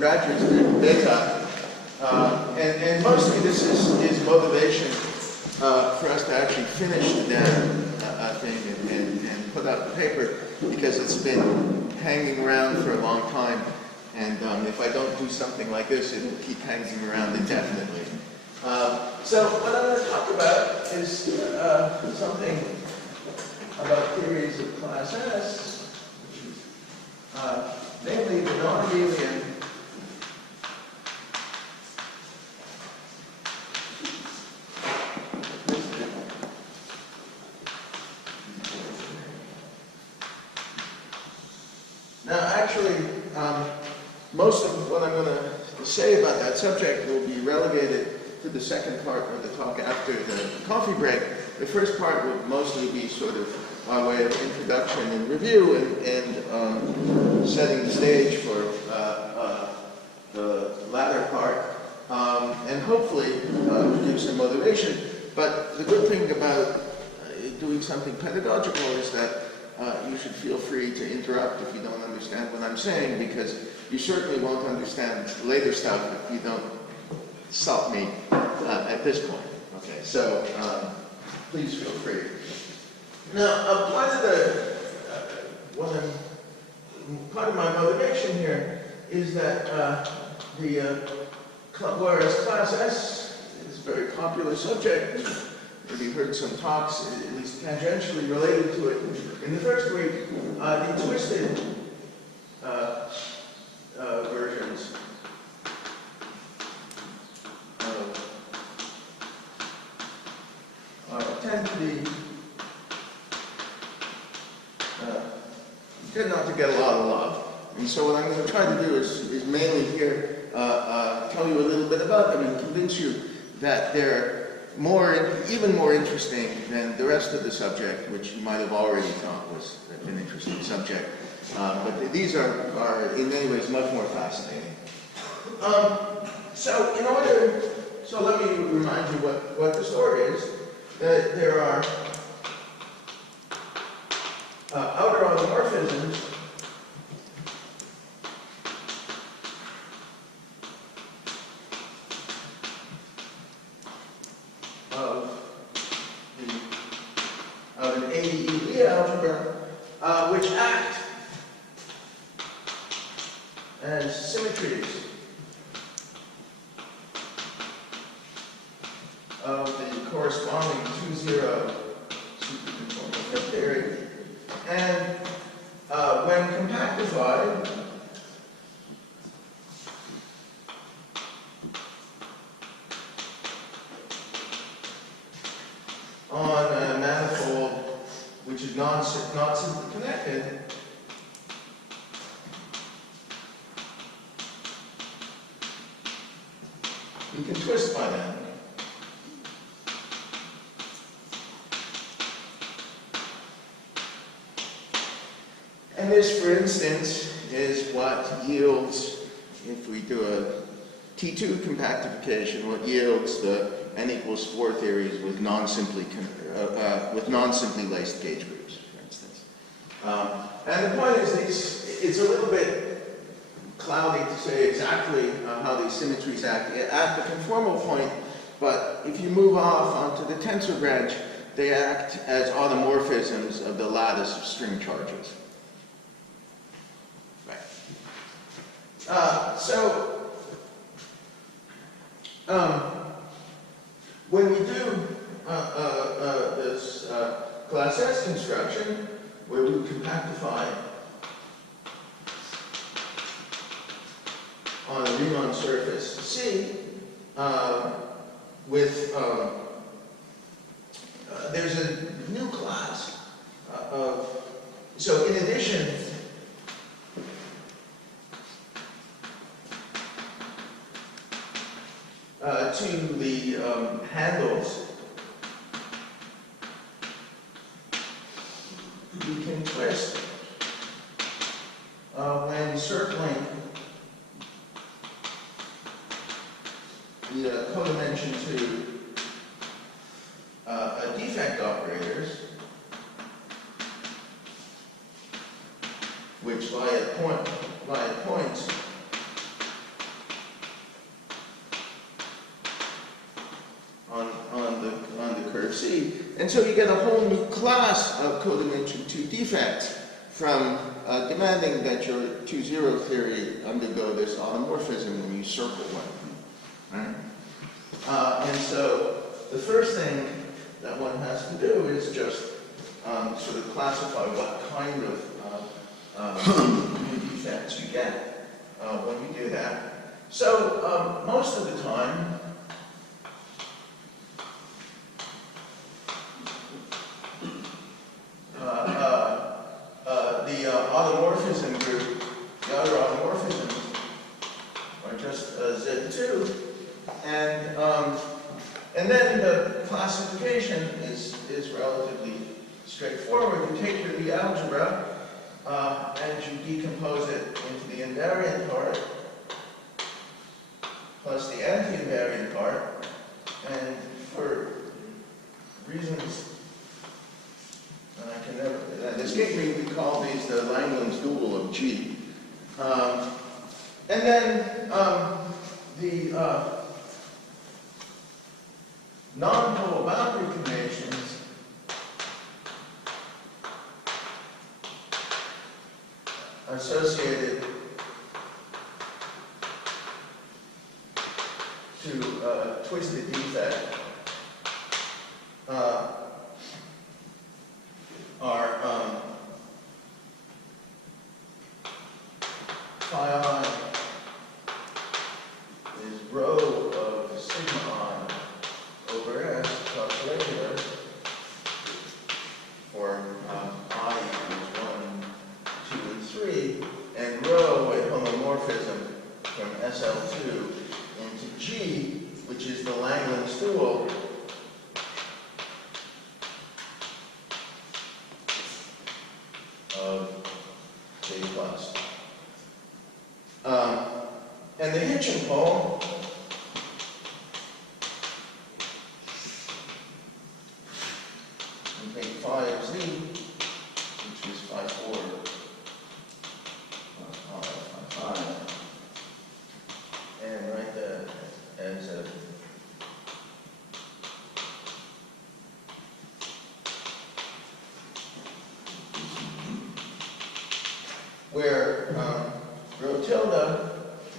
graduate student data. And mostly this is motivation for us to actually finish the damn thing and put out the paper, because it's been hanging around for a long time. And if I don't do something like this, it will keep hanging around indefinitely. So what I'm going to talk about is something about theories of class S, namely the Nonabelian most of what I'm going to say about that subject will be relegated to the second part of the talk after the coffee break. The first part will mostly be sort of our way of introduction and review and setting the stage for the latter part, and hopefully give some motivation. But the good thing about doing something pedagogical is that you should feel free to interrupt if you don't understand what I'm saying, because you certainly won't understand later stuff if you don't stop me at this point. Okay, so please feel free. Now, part of my motivation here is that whereas Class S is a very popular subject, maybe you've heard some talks, at least tangentially related to it in the first week, the twisted versions tend not to get a lot of love. And so what I'm going to try to do is mainly here tell you a little bit about them and convince you that they're even more interesting than the rest of the subject, which you might have already thought was an interesting subject. But these are in many ways much more fascinating. So let me remind you what the story is. That there are outer automorphisms of an ADE Lie algebra which act as symmetries of the corresponding 2-0 superconformal field theory, and when compactified, on a manifold which is not simply connected, you can twist by them. And this, for instance, is what yields, if we do a T2 compactification, what yields the n equals 4 theories with non-simply laced gauge groups, for instance. And the point is, it's a little bit cloudy to say exactly how these symmetries act at the conformal point, but if you move off onto the tensor branch, they act as automorphisms of the lattice of string charges. When we do this Class S construction, where we compactify on a Riemann surface C, there's a new class so in addition to the handles, we can twist when circling the codimension to defect operators, which lie at points C. And so you get a whole new class of codimension 2 defects from demanding that your 2-0 theory undergo this automorphism when you circle one. Right? And so the first thing that one has to do is just sort of classify what kind of new defects you get when you do that. So most of the time, the automorphism group, the other automorphisms are just Z2, and then the classification is relatively straightforward. You take your Lie algebra and you decompose it into the invariant part plus the anti-invariant part, and for reasons I can never, that escape me, we call these the Langland's dual of G. And then the non-pole boundary conditions associated to twisted defect are phi I is rho of sigma I over S plus regular for I equals 1, 2, and 3, and rho a homomorphism from SL2 into G, which is the Langland's dual of J plus. And the Hitchin pole we take phi of Z, which is phi 4 phi 5, and write that as a where rho tilde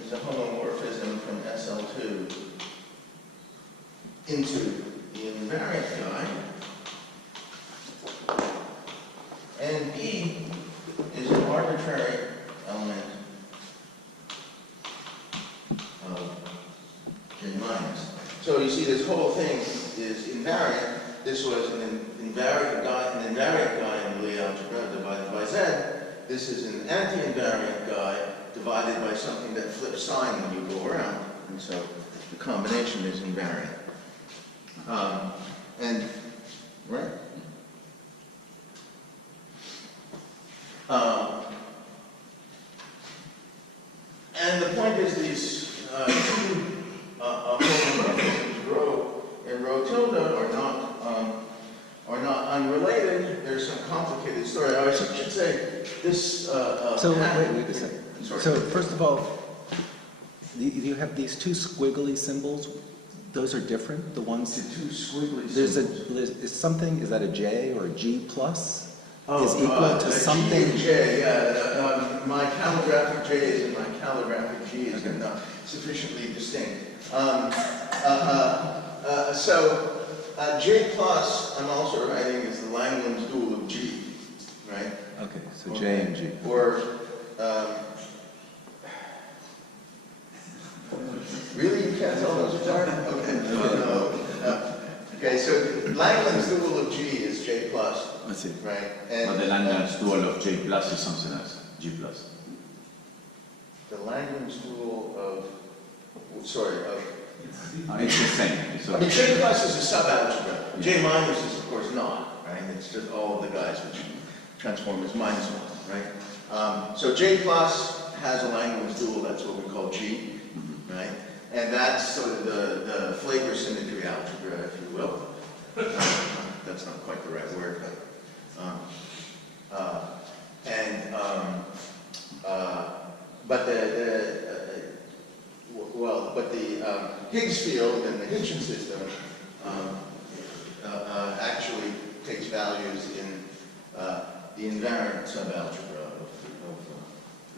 is a homomorphism from SL2 into the invariant guy, and B is an arbitrary element of J minus. So you see this whole thing is invariant. This was an invariant guy in the Lie algebra divided by Z. This is an anti-invariant guy divided by something that flips sign when you go around. And so the combination is invariant. Right? And the point is these two homomorphisms, rho and rho tilde, are not unrelated. There's some complicated story. I should say this. So wait a second. So first of all, you have these two squiggly symbols. Those are different. The ones. The two squiggly symbols. Is that a J or a G plus? Oh, is equal to something. G and J, yeah. My calligraphic J's and my calligraphic G's are not sufficiently distinct. So J plus, I'm also writing is the Langland's dual of G, right? Okay, so J and G. Or really, you can't tell those apart? Okay. Okay, so Langland's dual of G is J plus. I see. Right. And but the Langland's dual of J plus is something else. G plus. The Langland's dual of it's the same. I mean, J plus is a subalgebra. Yeah. J minus is, of course, not, right? It's just all of the guys which transform as minus one, right? So J plus has a Langland's dual, that's what we call G, right? And that's sort of the flavor symmetry algebra, if you will. That's not quite the right word, but the Higgs field and the Hitchin system the invariant subalgebra of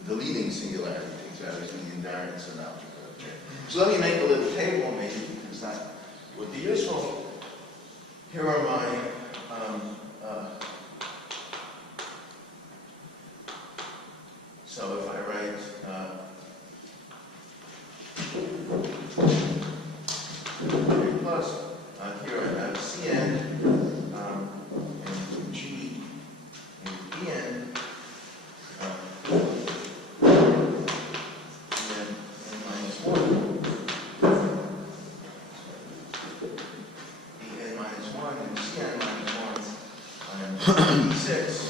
the leading singularity things out is the invariant subalgebra of J. So let me make a little table maybe, because that would be useful. Here are my so if I write J plus, here I have Cn and G and En, and then n minus 1. En minus 1 and Cn minus 1 and E6.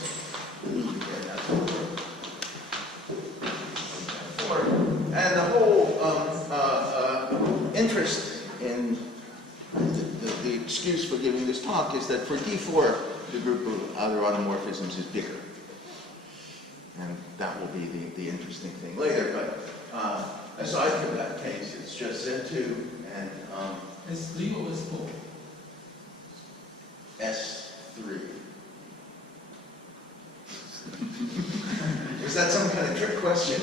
And the whole interest in the excuse for giving this talk is that for D4, the group of other automorphisms is bigger. And that will be the interesting thing later. But aside from that case, it's just Z2 and S3 or S4? S3. Is that some kind of trick question?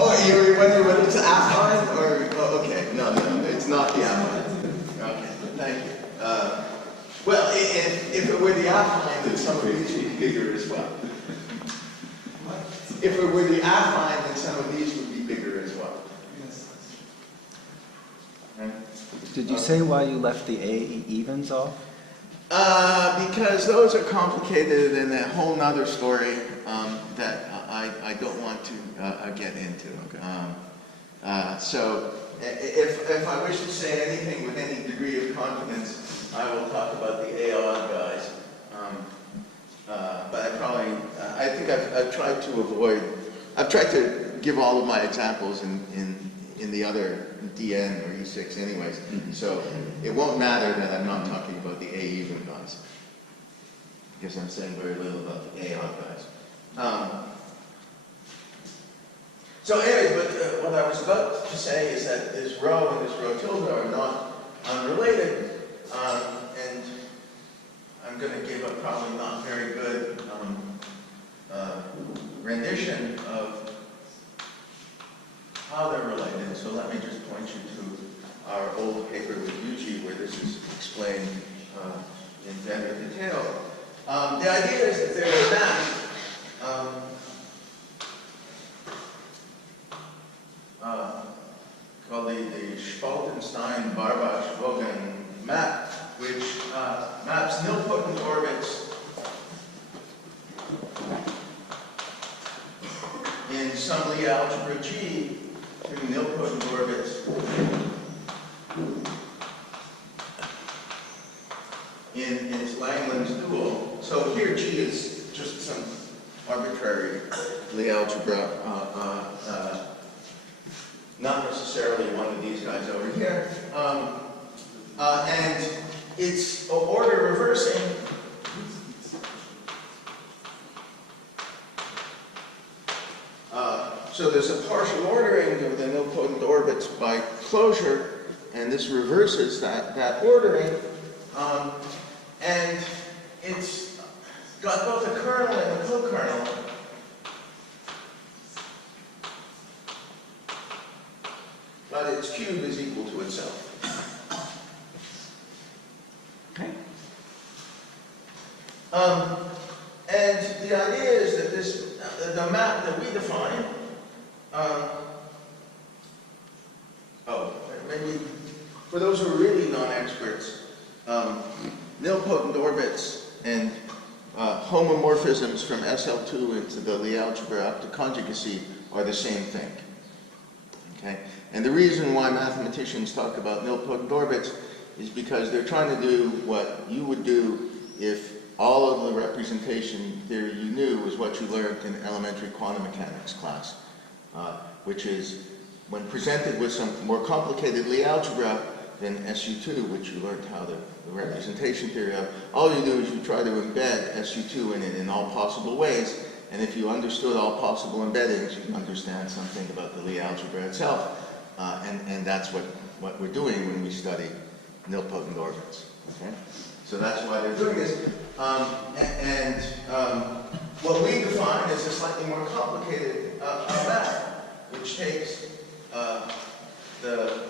Oh, you wonder whether it's affine or, oh, okay, no, it's not the affine. Okay, thank you. Well, if it were the affine, then some of these would be bigger as well. If it were the affine, then some of these would be bigger as well. Yes. Right? Did you say why you left the A evens off? Because those are complicated and a whole nother story that I don't want to get into. Okay. So if I wish to say anything with any degree of confidence, I will talk about the A-odd guys. But I think I've tried to avoid, I've tried to give all of my examples in the other DN or E6 anyways. So it won't matter that I'm not talking about the A-even guys, because I'm saying very little about the A-odd guys. So anyways, but what I was about to say is that this rho and this rho tilde are not unrelated, and I'm going to give a probably not very good rendition of how they're related. So let me just point you to our old paper with Yuji where this is explained in better detail. The idea is that there's a map called the Spaltenstein-Barbach-Vogen map, which maps nilpotent orbits in some Lie algebra G to nilpotent orbits in its Langland's dual. So here G is just some arbitrary Lie algebra, not necessarily one of these guys over here. And it's order reversing so there's a partial ordering of the nilpotent orbits by closure, and this reverses that ordering. And it's got both a kernel and a co-kernel. But its cube is equal to itself. Okay. And the idea is that this, the map that we define, maybe for those who are really non-experts, nilpotent orbits and homomorphisms from SL2 into the Lie algebra up to conjugacy are the same thing. Okay? And the reason why mathematicians talk about nilpotent orbits is because they're trying to do what you would do if all of the representation theory you knew was what you learned in elementary quantum mechanics class, which is when presented with some more complicated Lie algebra than SU2, which you learned how the representation theory of, all you do is you try to embed SU2 in it in all possible ways, and if you understood all possible embeddings, you understand something about the Lie algebra itself. And that's what we're doing when we study nilpotent orbits. Okay? So that's why they're doing this. What we define is a slightly more complicated map, which takes the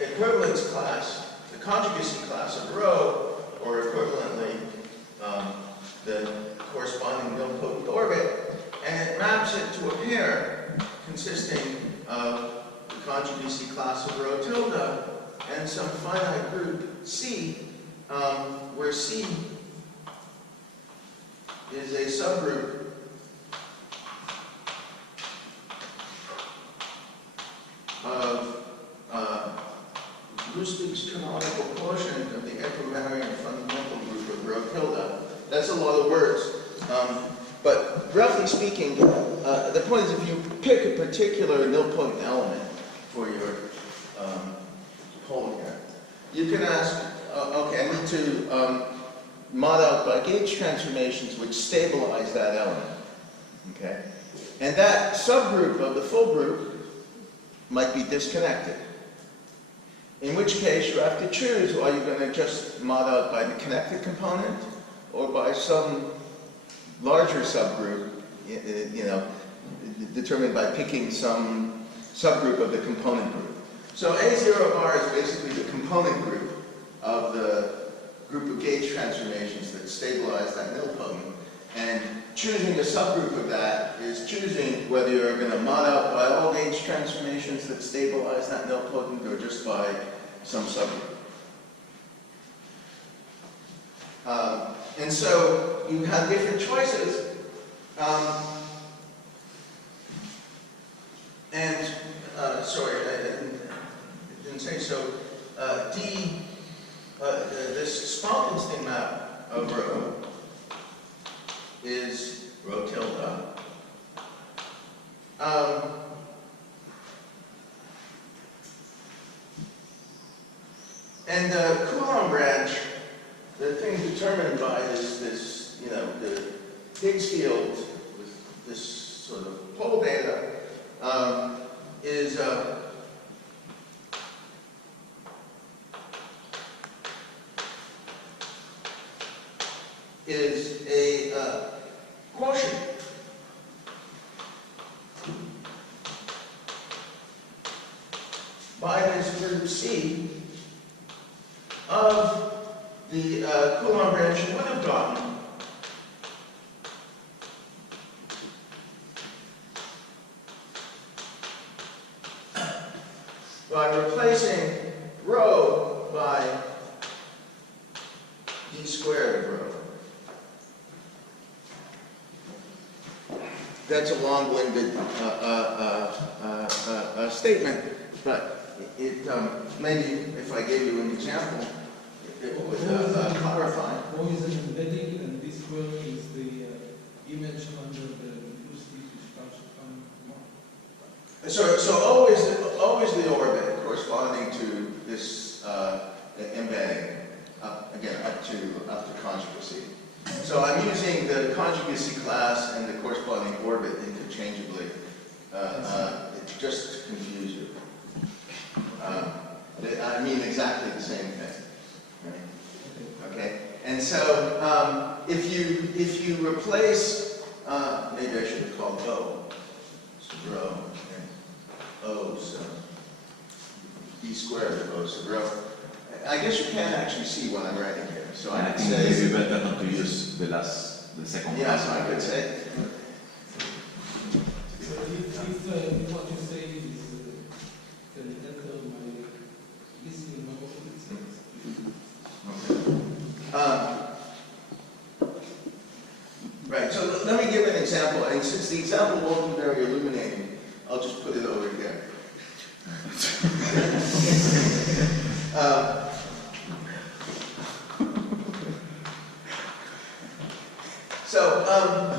equivalence class, the conjugacy class of rho, or equivalently the corresponding nilpotent orbit, and it maps it to a pair consisting of the conjugacy class of rho tilde and some finite group C, where C is a subgroup of Lustig's canonical quotient of the epimerian fundamental group of rho tilde. That's a lot of words. But roughly speaking, the point is if you pick a particular nilpotent element for your hole here, you can ask, okay, I need to mod out by gauge transformations which stabilize that element. Okay? And that subgroup of the full group might be disconnected. In which case you have to choose, are you going to just mod out by the connected component or by some larger subgroup, determined by picking some subgroup of the component group. So A0 bar is basically the component group of the group of gauge transformations that stabilize that nilpotent. And choosing the subgroup of that is choosing whether you're going to mod out by all gauge transformations that stabilize that nilpotent or just by some subgroup. And so you have different choices. Sorry, I didn't say so. This Spalkenstein map of rho is rho tilde. And the Coulomb branch, the thing determined by this, the Higgs field with this sort of pole data, is a quotient by this group C of the Coulomb branch you would have gotten by replacing rho by d squared of rho. That's a long-winded statement, but it maybe if I gave you an example, it would clarify. Rho is an embedding, and this square is the image under the Lustig structure. So always the orbit corresponding to this embedding, again up to conjugacy. So I'm using the conjugacy class and the corresponding orbit interchangeably, just to confuse you. I mean exactly the same thing. Right? Okay, and so if you replace, maybe I should have called O, so rho, O, so d squared of O, so rho. I guess you can't actually see what I'm writing here, so I I could think say. maybe better not to use the second Yeah, so I could say. So if what you say is can enter my listening mode, Right, so let me give an example, and since the example won't be very illuminating, I'll just put it over here.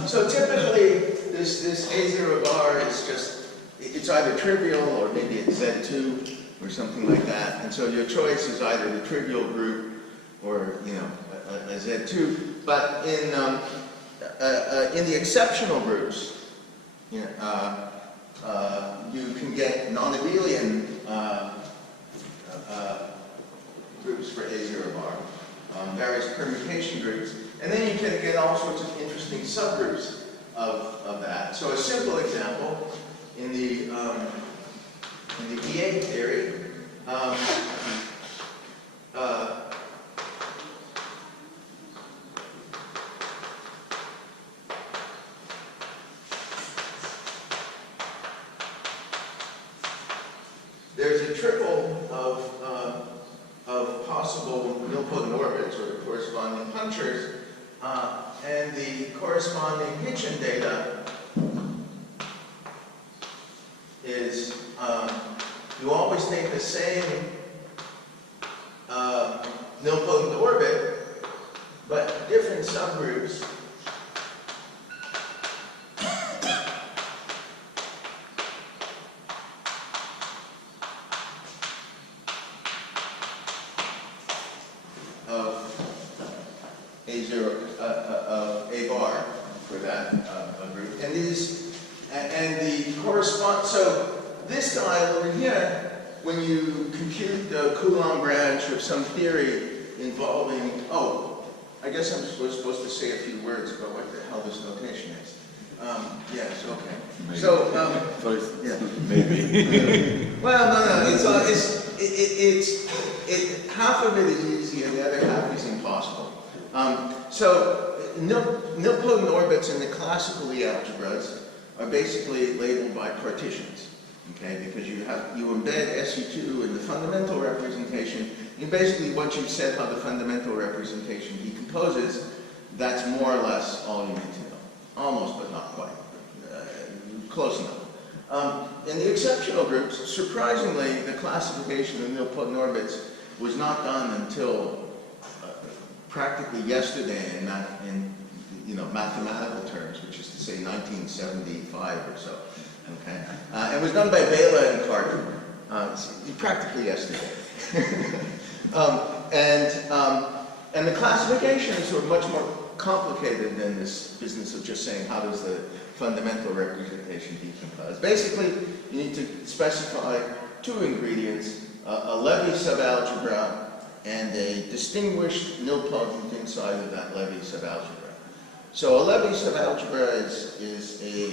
So typically, this A0 bar is just, it's either trivial or maybe it's Z2 or something like that. And so your choice is either the trivial group or, a Z2. But in the exceptional groups, you can get Nonabelian groups for A0 bar. various permutation groups. And then you can get all sorts of interesting subgroups of that. So a simple example, in the EA theory, there's a triple of possible nilpotent orbits, or the corresponding punctures, and the corresponding Hitchin data is you always take the same nilpotent orbit, but different subgroups. A bar for that group, and the correspond. So this guy over here, when you compute the Coulomb branch of some theory involving, I guess I'm supposed to say a few words about what the hell this notation is. Yes, okay. Maybe. So yeah, Maybe. well, no, it's half of it is easy, and the other half is impossible. So nilpotent orbits in the classical E algebras are basically labeled by partitions, okay? Because you embed SU2 in the fundamental representation, and basically what you've said how the fundamental representation decomposes, that's more or less all you need to know. Almost, but not quite. Close enough. In the exceptional groups, surprisingly, the classification of nilpotent orbits was not done until practically yesterday in mathematical terms, which is to say 1975 or so. Okay, it was done by Vela and Carter, practically yesterday. And the classification is sort of much more complicated than this business of just saying how does the fundamental representation decompose. Basically, you need to specify two ingredients: a Levy subalgebra and a distinguished nilpotent inside of that Levy subalgebra. So a Levy subalgebra is a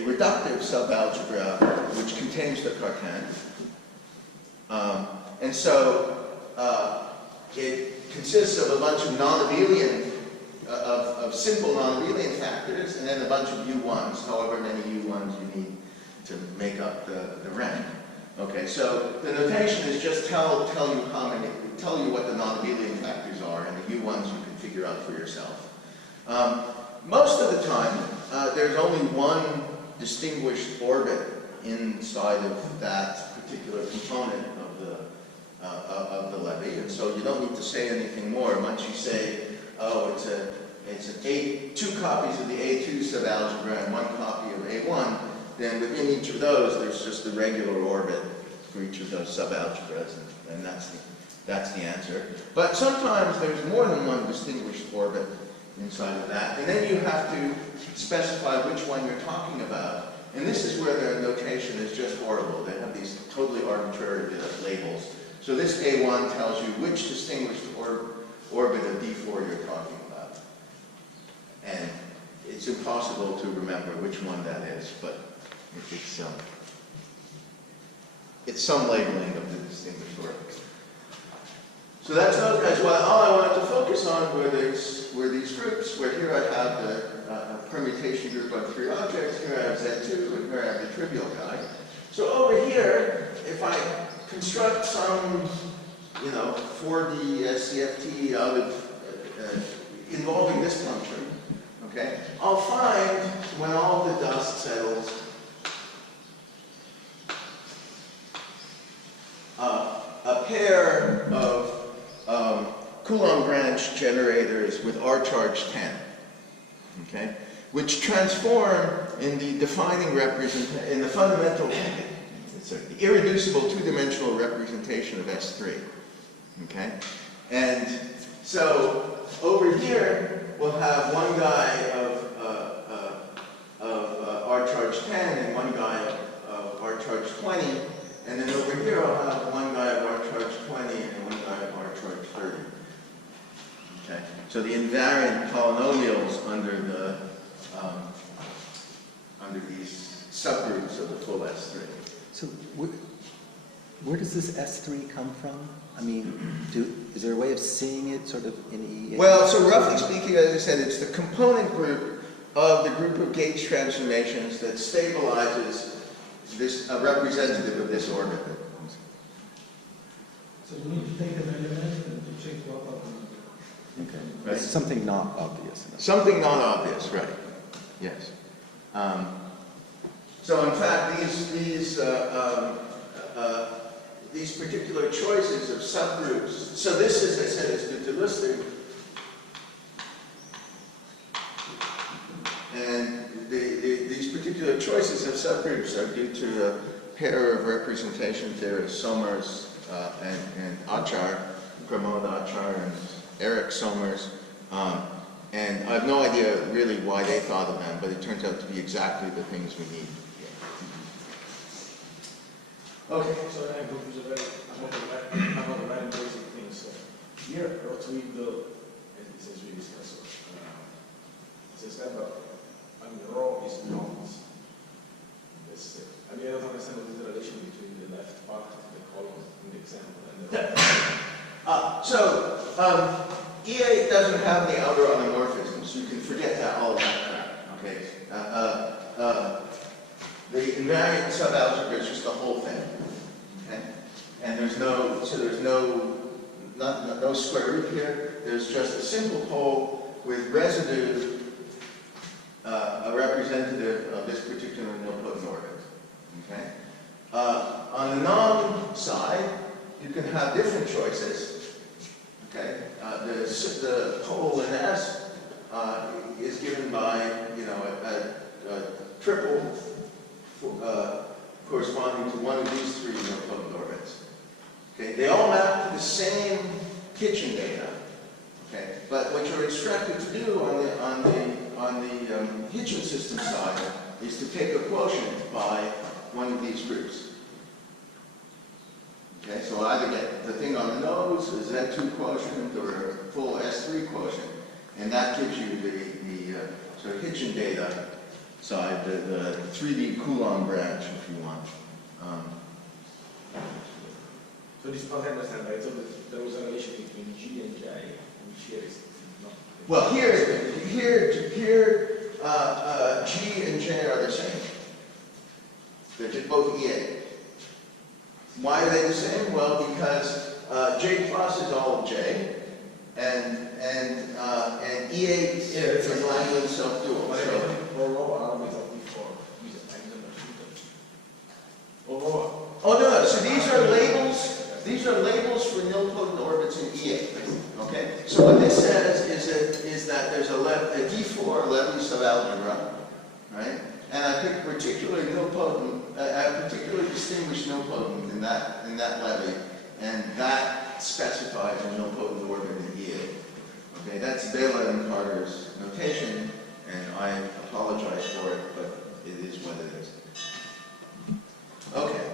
reductive subalgebra which contains the Cartan. And so it consists of a bunch of Nonabelian, of simple Nonabelian factors, and then a bunch of U1s, however many U1s you need to make up the rank. Okay, so the notation is just tell you what the Nonabelian factors are, and the U1s you can figure out for yourself. Most of the time, there's only one distinguished orbit inside of that particular component of the Levy, and so you don't need to say anything more. Once you say, it's two copies of the A2 subalgebra and one copy of A1, then within each of those, there's just a regular orbit for each of those subalgebras, and that's the answer. But sometimes there's more than one distinguished orbit inside of that, and then you have to specify which one you're talking about. And this is where their notation is just horrible. They have these totally arbitrary labels. So this A1 tells you which distinguished orbit of D4 you're talking about. And it's impossible to remember which one that is, but it's some labeling of the distinguished orbits. So that's those guys. Well, all I wanted to focus on were these groups, where here I have the permutation group on three objects, here I have Z2, and here I have the trivial guy. So over here, if I construct some, 4D CFT out of involving this function, okay, I'll find when all the dust settles, a pair of Coulomb branch generators with R charge 10, okay, which transform in the defining representation, in the fundamental, the irreducible two-dimensional representation of S3, okay? And so over here, we'll have one guy of R charge 10 and one guy of R charge 20, and then over here I'll have one guy of R charge 20 and one guy arbitrary 30. Okay, so the invariant polynomials under these subgroups of the full S3. So where does this S3 come from? I mean, is there a way of seeing it sort of in E? Well, so roughly speaking, as I said, it's the component group of the group of gauge transformations that stabilizes this representative of this orbit. So you need to take an element and to check what are the... Okay. Right. It's something not obvious. Something not obvious, right? Yes. So in fact, these particular choices of subgroups. So this, as I said, is the Distler, and these particular choices of subgroups are due to a pair of representation theorists, Somers and Achar, Pramod Achar and Eric Somers. And I have no idea really why they thought of them, but it turns out to be exactly the things we need. Okay. So I go to another very basic thing. So here, what we do, and this is we discussed, it says that, I mean, rho is not. I mean, I don't understand what is the relation between the left part of the column in the example and the right. EA doesn't have the outer automorphism, so you can forget that all that crap. Okay. The invariant subalgebra is just the whole thing. Okay? And there's no square root here. There's just a simple pole with residue, a representative of this particular nilpotent orbit. Okay? On the norm side, you can have different choices. Okay? The pole in S is given by a triple corresponding to one of these three nilpotent orbits. Okay? They all map to the same Kitchen data. Okay? But what you're instructed to do on the Hitchin system side is to take a quotient by one of these groups. Okay, so either get the thing on the nose, a Z2 quotient, or a full S3 quotient, and that gives you the sort of Hitchin data side, the 3D Coulomb branch, if you want. So this is what I understand, right? So there was a relation between G and J, which here is not. Well, here, G and J are the same. They're just both EA. Why are they the same? Well, because J plus is all of J, and E8 is Langland self-dual. Oh no! So these are labels. These are labels for nilpotent orbits in E8. Okay. So what this says is that there's a D4 Levy subalgebra, right? And I pick particularly nilpotent, a particularly distinguished nilpotent in that levy, and that specifies a nilpotent orbit in E8. Okay, that's Bela and Carter's notation, and I apologize for it, but it is what it is. Okay.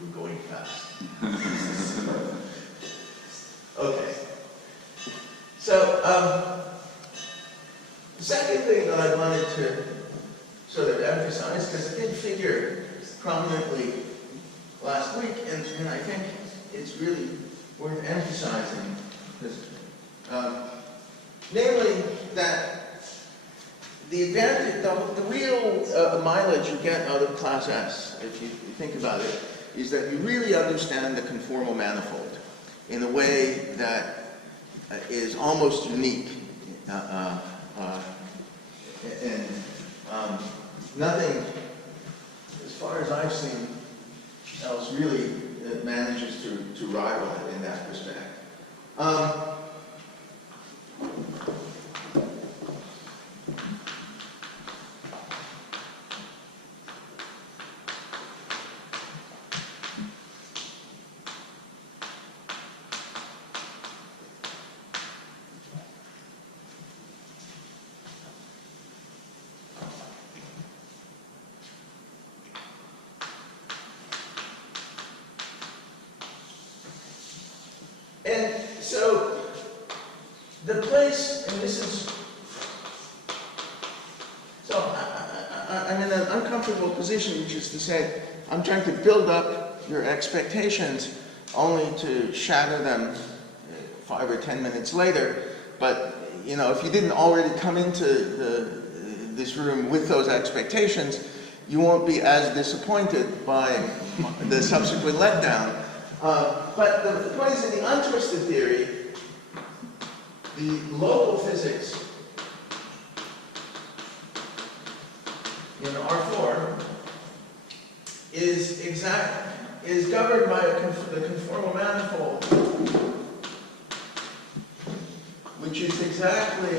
We're going fast. Okay. So, the second thing that I wanted to sort of emphasize, because it did figure prominently last week, and I think it's really worth emphasizing, namely that the advantage, the real mileage you get out of class S, if you think about it, is that you really understand the conformal manifold in a way that is almost unique. Nothing, as far as I've seen, else really manages to rival it in that respect. this is, so I'm in an uncomfortable position, which is to say, I'm trying to build up your expectations only to shatter them 5 or 10 minutes later. But, you know, if you didn't already come into this room with those expectations, you won't be as disappointed by the subsequent letdown. But the point is, in the untwisted theory, the local physics in R4 is governed by the conformal manifold, which is exactly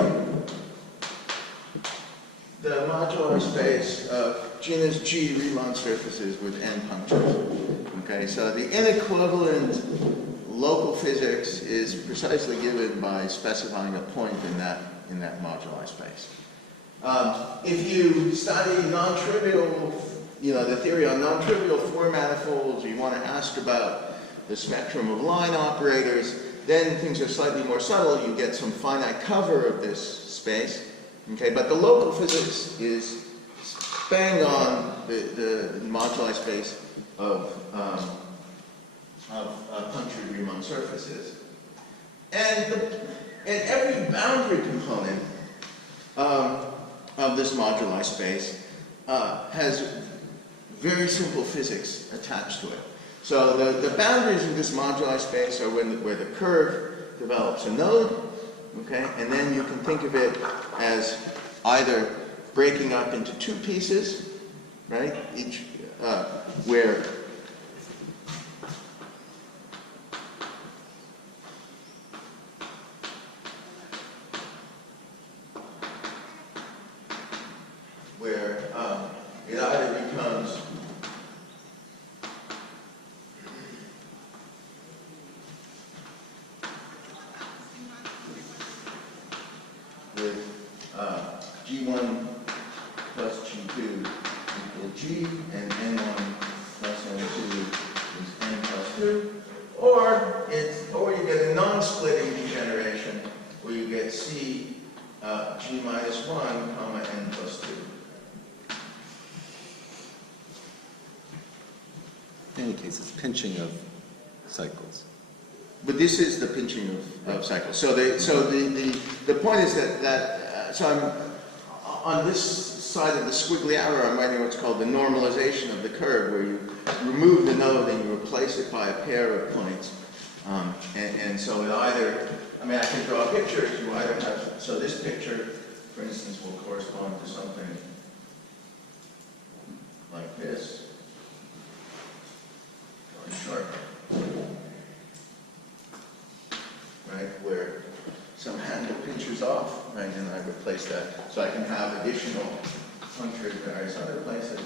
the modular space of genus G Riemann surfaces with n punctures. Okay, so the inequivalent local physics is precisely given by specifying a point in that moduli space. If you study non-trivial, the theory on non-trivial four manifolds, you want to ask about the spectrum of line operators, then things are slightly more subtle. You get some finite cover of this space. Okay, but the local physics is bang on the moduli space of punctured Riemann surfaces. And every boundary component of this moduli space has very simple physics attached to it. So the boundaries of this moduli space are where the curve develops a node, okay? And then you can think of it as either breaking up into two pieces, right? Each where it either becomes with G1 plus G2 equal G, and N1 plus N2 is N plus 2, or you get a non-splitting degeneration where you get C G minus 1 comma N plus 2. In any case, it's pinching of cycles. But this is the pinching of cycles. So the point is that so I'm on this side of the squiggly arrow, I'm writing what's called the normalization of the curve, where you remove the node and you replace it by a pair of points. And so it either, I mean, I can draw pictures. You either have, so this picture, for instance, will correspond to something like this. Short, right, where some handle pinches off, right, and I replace that. So I can have additional punctures in various other places,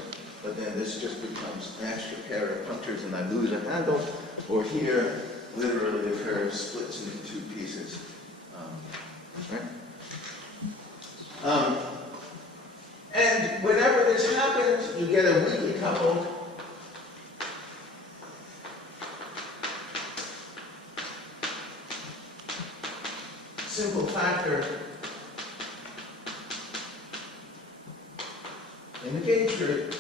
but then this just becomes an extra pair of punctures and I lose a handle, or here, literally the curve splits into two pieces, right? And whenever this happens, you get a weakly coupled simple factor in the gauge group.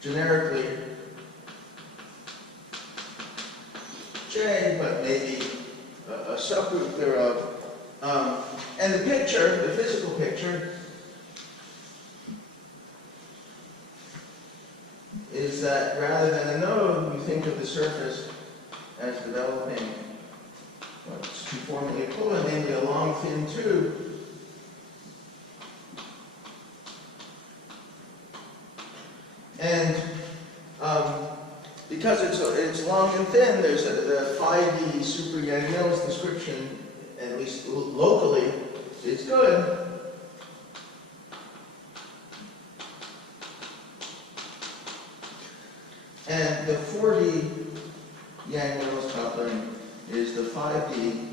Generically J, but maybe a subgroup thereof. And the picture, the physical picture, is that rather than a node, you think of the surface as developing what's conformally equivalent, namely a long thin tube. And because it's long and thin, there's the 5D super Yang-Mills description, at least locally, is good. And the 4D Yang-Mills coupling is the 5D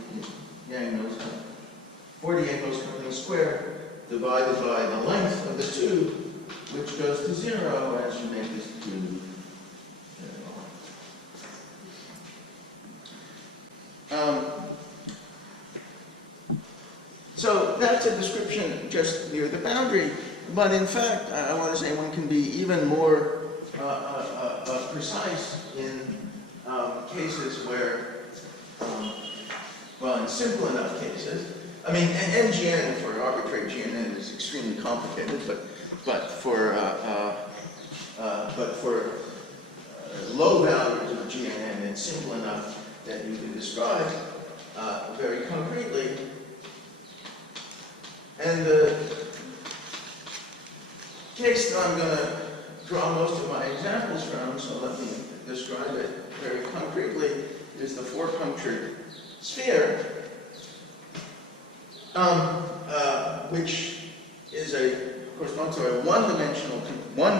Yang-Mills coupling. 4D Yang-Mills coupling squared divided by the length of the tube, which goes to 0 as you make this tube So that's a description just near the boundary, but in fact, I want to say one can be even more precise in cases where, well, in simple enough cases. I mean, NGN for arbitrary GNN is extremely complicated, but for low values of GNN, it's simple enough that you can describe very concretely. And the case that I'm going to draw most of my examples from, so let me describe it very concretely, is the four-punctured sphere, which is corresponds to a one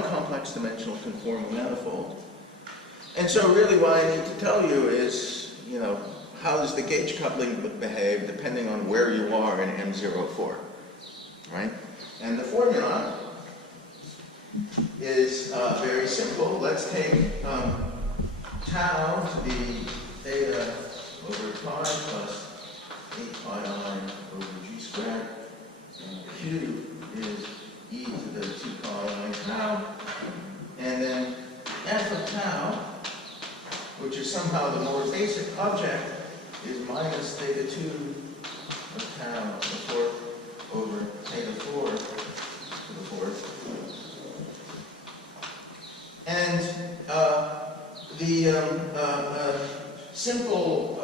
complex dimensional conformal manifold. And so really what I need to tell you is, how does the gauge coupling behave depending on where you are in M04, right? And the formula is very simple. Let's take tau to be theta over pi plus 8 pi I over g squared. And Q is e to the 2 pi I tau. And then f of tau, which is somehow the more basic object, is minus theta 2 of tau to the fourth over theta 4 to the fourth. And the simple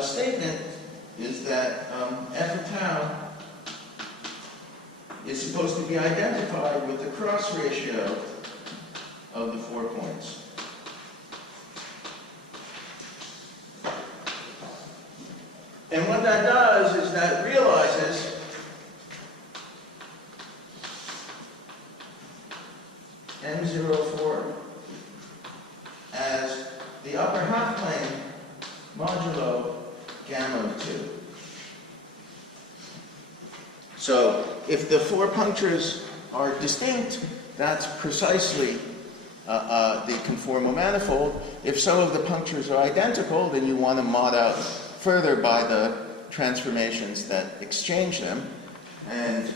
statement is that f of tau is supposed to be identified with the cross ratio of the 4 points. And what that does is that realizes M04 as the upper half plane modulo gamma of 2. So if the 4 punctures are distinct, that's precisely the conformal manifold. If some of the punctures are identical, then you want to mod out further by the transformations that exchange them. And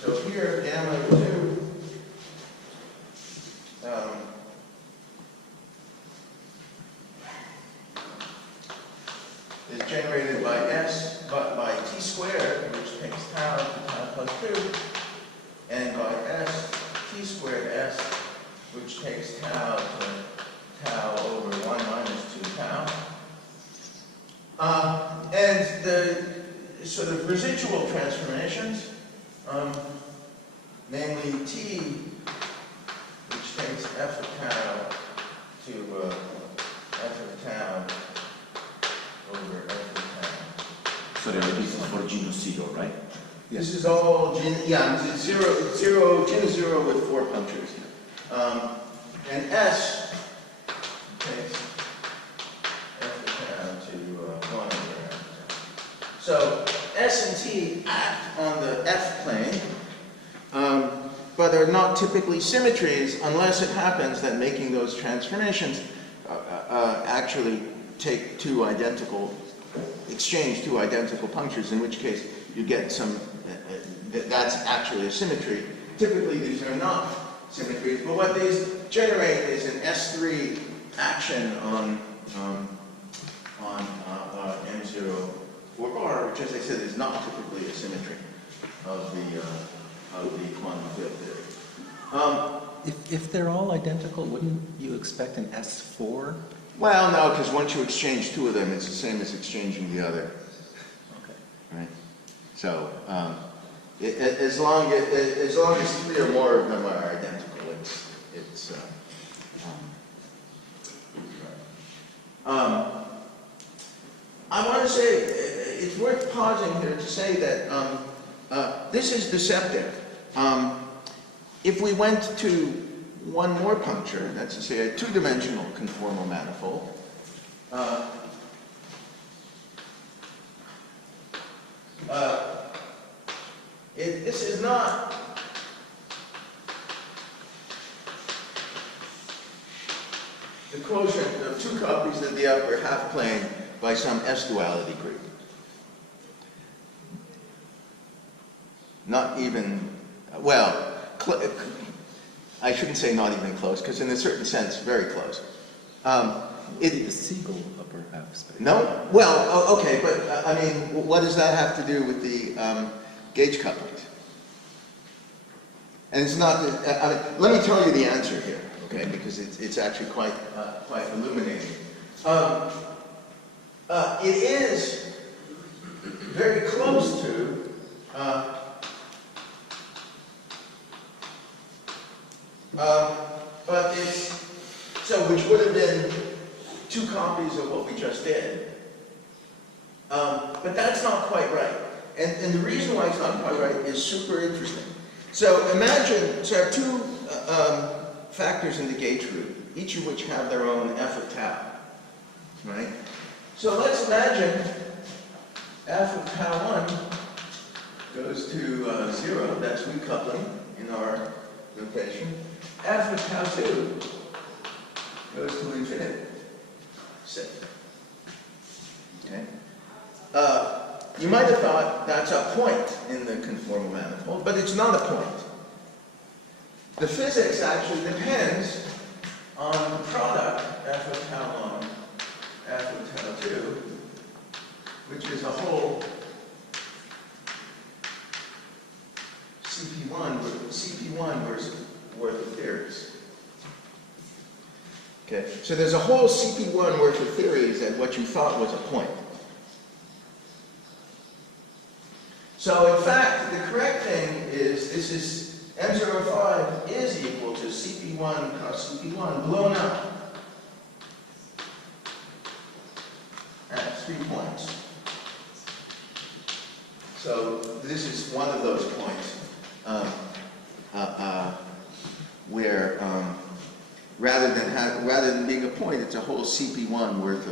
so here, gamma of 2 is generated by S, but by T squared, which takes tau to tau plus 2, and by S, T squared S, which takes tau to tau over 1 minus 2 tau. And the sort of residual transformations, namely T, which takes f of tau to f of tau over f of tau. Sorry, this is for genus 0, right? This is all, it's 0, genus 0 with 4 punctures. And S takes f of tau to 1 over f of tau. So S and T act on the F plane, but are not typically symmetries unless it happens that making those transformations actually take exchange two identical punctures, in which case you get some, that's actually a symmetry. Typically these are not symmetries, but what these generate is an S3 action on M0 for bar, which, as I said, is not typically a symmetry of the quantum field theory. If they're all identical, wouldn't you expect an S4? Well, no, because once you exchange two of them, it's the same as exchanging the other. Okay. Right? So, as long as 3 or more of them are identical, it's I want to say it's worth pausing here to say that this is deceptive. If we went to one more puncture, that's to say a two-dimensional conformal manifold, this is not the quotient of two copies of the upper half plane by some S-duality group. Not even, well, I shouldn't say not even close, because in a certain sense, very close. The Siegel upper half space. No? Well, okay, but I mean, what does that have to do with the gauge couplings? And it's not, I mean, let me tell you the answer here, okay, because it's actually quite illuminating. It is very close to but it's, so which would have been two copies of what we just did. But that's not quite right. And the reason why it's not quite right is super interesting. So imagine, so I have two factors in the gauge group, each of which have their own f of tau, right? So let's imagine f of tau 1 goes to 0, that's weak coupling in our notation. F of tau 2 goes to infinity. Okay? You might have thought that's a point in the conformal manifold, but it's not a point. The physics actually depends on the product f of tau 1, f of tau 2, which is a whole CP1 worth of theories. Okay, so there's a whole CP1 worth of theories at what you thought was a point. So in fact, the correct thing is, this is M05 is equal to CP1 cross CP1 blown up at 3 points. So this is one of those points where rather than being a point, it's a whole CP1 worth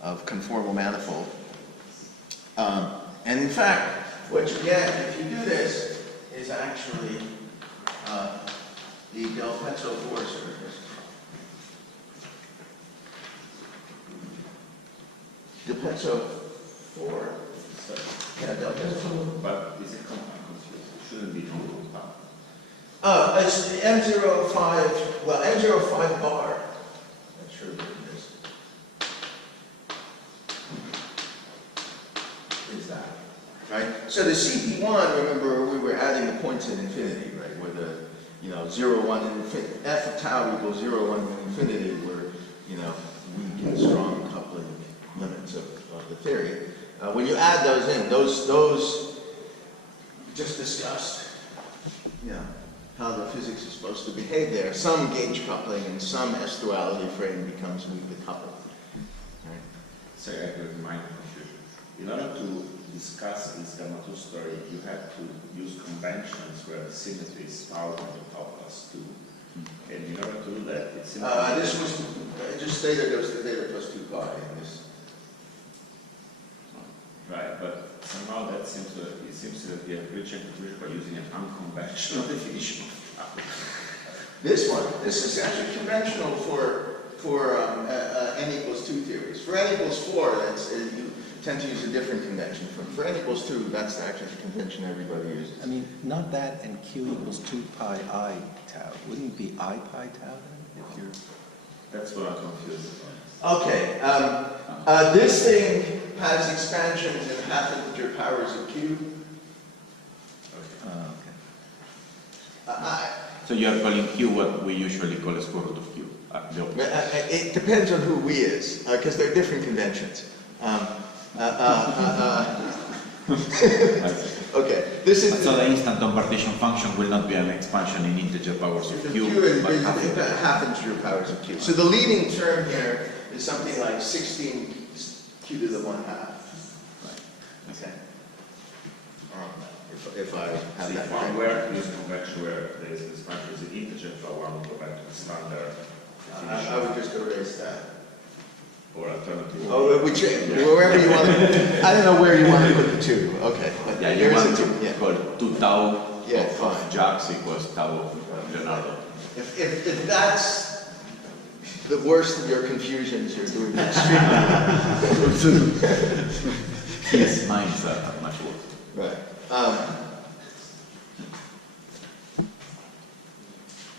of conformal manifold. And in fact, what you get if you do this is actually the Del Pezzo 4 surface. Del Pezzo 4. Yeah, Del Pezzo. But is it confused? It shouldn't be non-compound. It's M05, well, M05 bar. Not sure what it is. Is that, right? So the CP1, remember, we were adding the points at infinity, right? Where the, 0, 1, and infinity, f of tau equals 0, 1, and infinity were, weak and strong coupling limits of the theory. When you add those in, those just discussed, how the physics is supposed to behave there. Some gauge coupling and some S-duality frame becomes weakly coupled. Right? So I have a minor confusion. In order to discuss this gamma 2 story, you have to use conventions where the symmetry is power on the tau plus 2. And in order to do that, it's simply... this was, just theta goes to theta plus 2 pi in this. Right, but somehow that seems to be a reaching conclusion by using an unconventional definition of tau. This is actually conventional for n equals 2 theories. For n equals 4, you tend to use a different convention. For n equals 2, that's actually the convention everybody uses. I mean, not that and q equals 2 pi I tau. Wouldn't it be I pi tau then? If you're... That's what I'm confused about. Okay, this thing has expansions in half-integer powers of q. okay. So you are calling Q what we usually call a square root of Q. It depends on who we is, because they're different conventions. Okay, this is... So the instanton partition function will not be an expansion in integer powers of Q, but half-integer powers of Q. So the leading term here is something like 16 q to the 1/2. Right. Okay. If I have see, that if one right. were to use convention where there is an expansion as an integer, so I want to go back to the standard definition. I would just erase that. Or alternative. Oh, wherever you want to, I don't know where you want to put the 2. Okay, but Yeah, you There want is a to two, yeah. call 2 tau Yeah, of fine. Jacques equals tau of Leonardo. If that's the worst of your confusions, you're doing extremely His minds are much worse. right.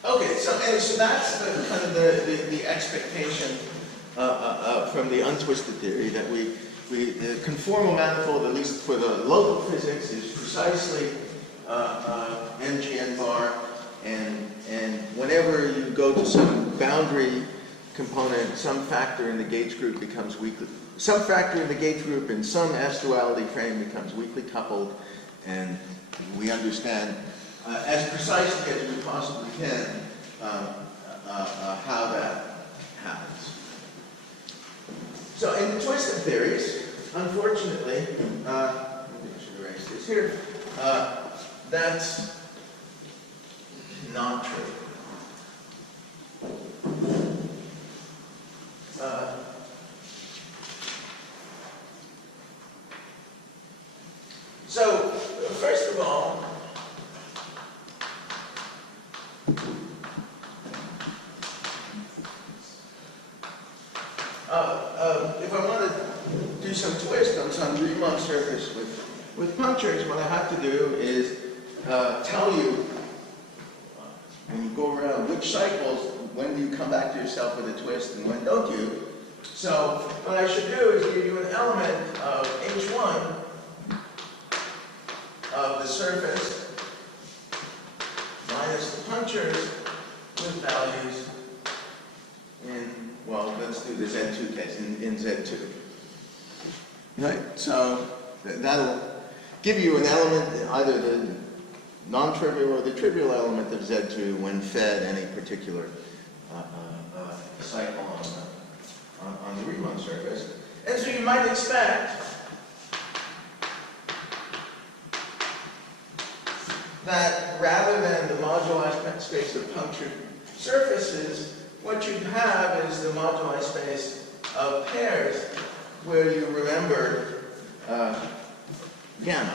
Okay, so that's the kind of the expectation from the untwisted theory that the conformal manifold, at least for the local physics, is precisely mgn bar, and whenever you go to some boundary component, some factor in the gauge group becomes weakly. Some factor in the gauge group in some S-duality frame becomes weakly coupled, and we understand as precisely as we possibly can how that happens. So in the twisted theories, unfortunately, maybe I should erase this here, that's not true. So, first of all, if I want to do some twist on some Riemann surface with punctures, what I have to do is tell you, when you go around, which cycles, when do you come back to yourself with a twist and when don't you? So what I should do is give you an element of H1 of the surface minus the punctures with values in, well, let's do the Z2 case, in Z2. Right, so that'll give you an element, either the non-trivial or the trivial element of Z2 when fed any particular cycle on the Riemann surface. And so you might expect that rather than the moduli space of punctured surfaces, what you have is the moduli space of pairs where you remember gamma.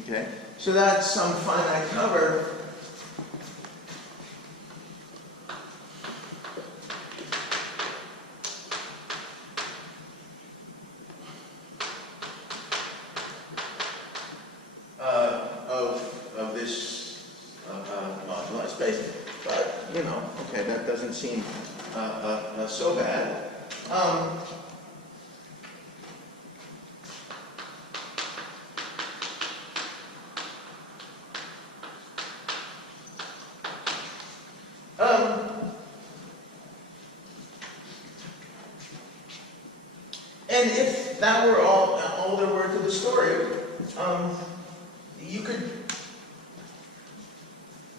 Okay? So that's some finite cover of this moduli space. But, you know, okay, that doesn't seem so bad. And if that were all there were to the story, you could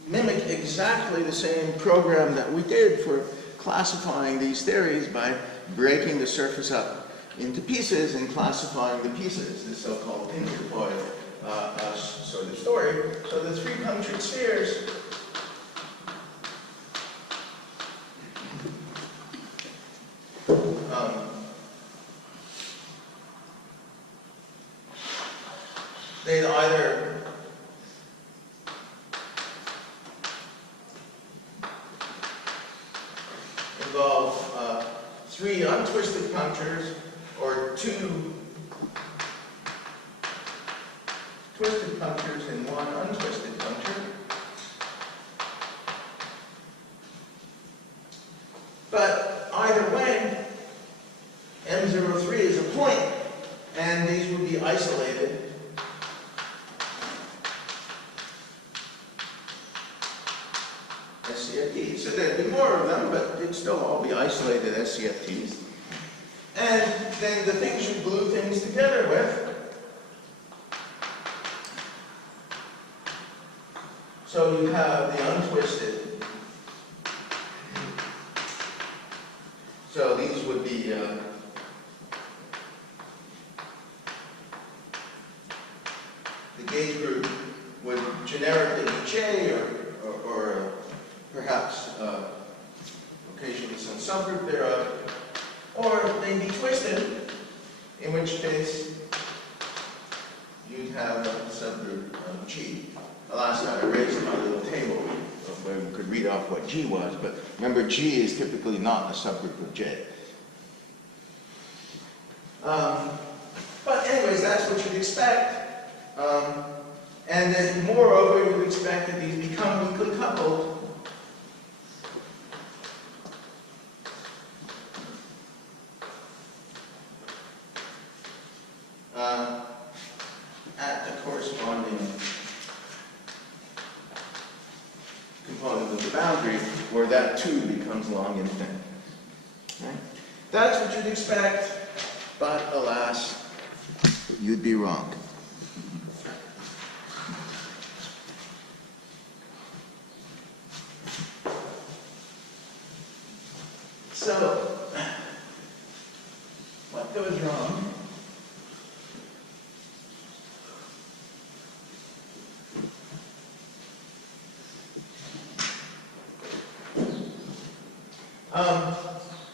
mimic exactly the same program that we did for classifying these theories by breaking the surface up into pieces and classifying the pieces, the so-called Pinkerpoid sort of story. So the three punctured spheres they'd either involve three untwisted punctures or two twisted punctures and one untwisted puncture. But either way, M03 is a point, and these would be isolated. SCFTs. So there'd be more of them, but they'd still all be isolated SCFTs. And then the things you glue things together with. So you have the untwisted. So these would be the gauge group would generically be J or perhaps occasionally some subgroup thereof, or they'd be twisted, in which case you'd have a subgroup of G. Last time I raised my little table where we could read off what G was, but remember G is typically not a subgroup of J. But anyways, that's what you'd expect. And then moreover, you would expect that these become weakly coupled at the corresponding component of the boundary where that tube becomes long and thin. Right? That's what you'd expect, but alas, you'd be wrong. So, what goes wrong?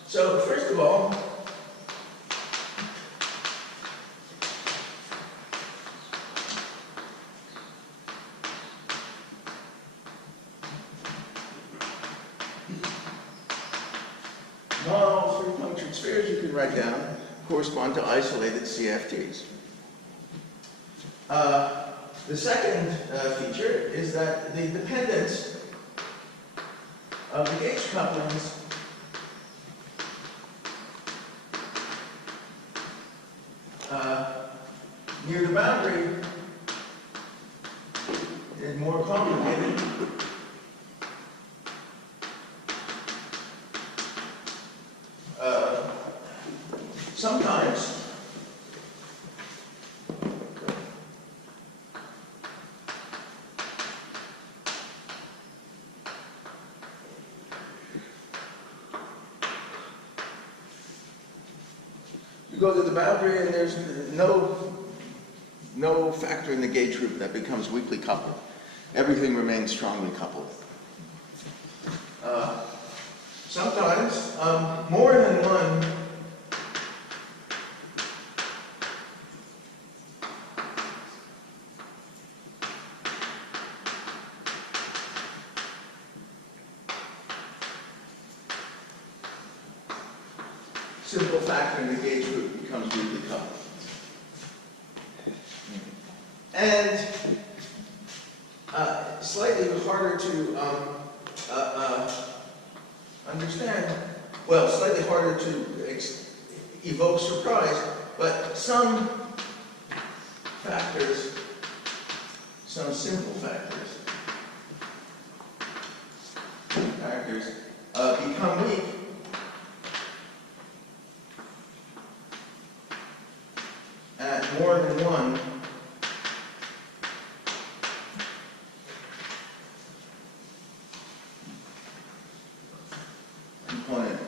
So first of all, not all three punctured spheres you can write down correspond to isolated CFTs. The second feature is that the dependence of the H couplings near the boundary is more complicated. Sometimes you go to the boundary and there's no factor in the gauge group that becomes weakly coupled. Everything remains strongly coupled. Sometimes more than one simple factor in the gauge group becomes weakly coupled. And slightly harder to understand, well, slightly harder to evoke surprise, but some factors, some simple factors, become weak at more than one component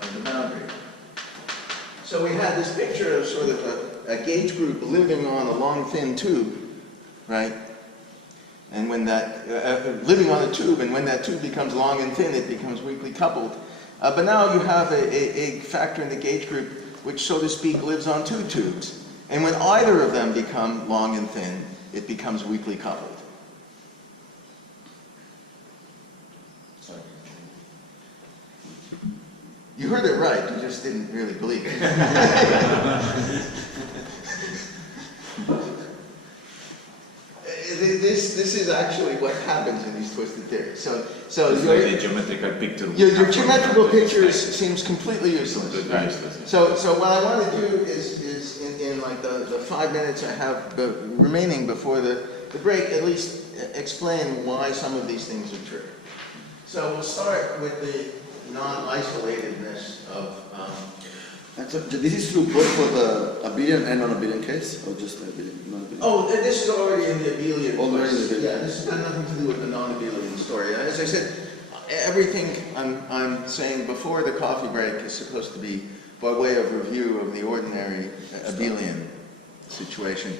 of the boundary. So we had this picture of sort of a gauge group living on a long thin tube, right? And when that, living on a tube, and when that tube becomes long and thin, it becomes weakly coupled. But now you have a factor in the gauge group which, so to speak, lives on two tubes. And when either of them become long and thin, it becomes weakly coupled. Sorry. You heard it right, you just didn't really believe it. This is actually what happens in these twisted theories. So the geometrical picture. Your geometrical picture seems completely useless. Completely useless. So what I want to do is in like the 5 minutes I have remaining before the break, at least explain why some of these things are true. So we'll start with the non-isolatedness of. So this is true both for the abelian and non-abelian case, or just the abelian, non-abelian? Oh, this is already in the abelian. Already in the abelian. Yeah, this has got nothing to do with the non-abelian story. As I said, everything I'm saying before the coffee break is supposed to be by way of review of the ordinary abelian situation,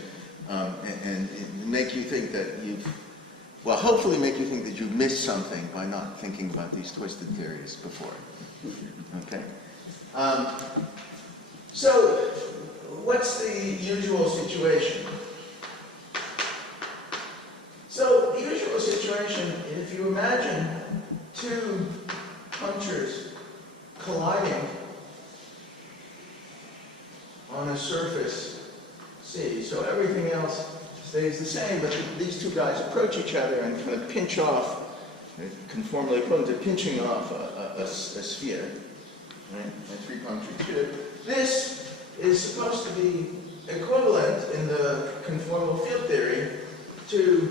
and make you think that well, hopefully make you think that you've missed something by not thinking about these twisted theories before. Okay? So, what's the usual situation? So the usual situation, if you imagine two punctures colliding on a surface C, so everything else stays the same, but these two guys approach each other and kind of pinch off, conformally equivalent to pinching off a sphere, right? A three-punctured sphere. This is supposed to be equivalent in the conformal field theory to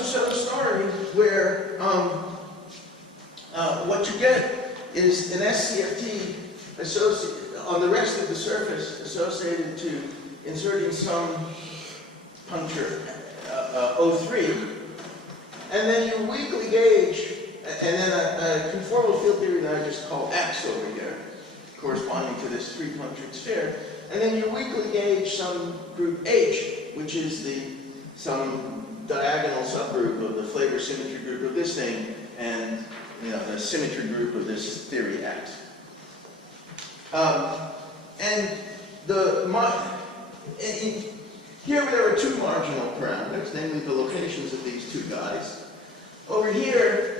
some story where what you get is an SCFT on the rest of the surface associated to inserting some puncture O3, and then you weakly gauge, and then a conformal field theory that I just call X over here, corresponding to this three-punctured sphere, and then you weakly gauge some group H, which is some diagonal subgroup of the flavor symmetry group of this thing, and the symmetry group of this theory X. Here there are two marginal parameters, namely the locations of these two guys. Over here,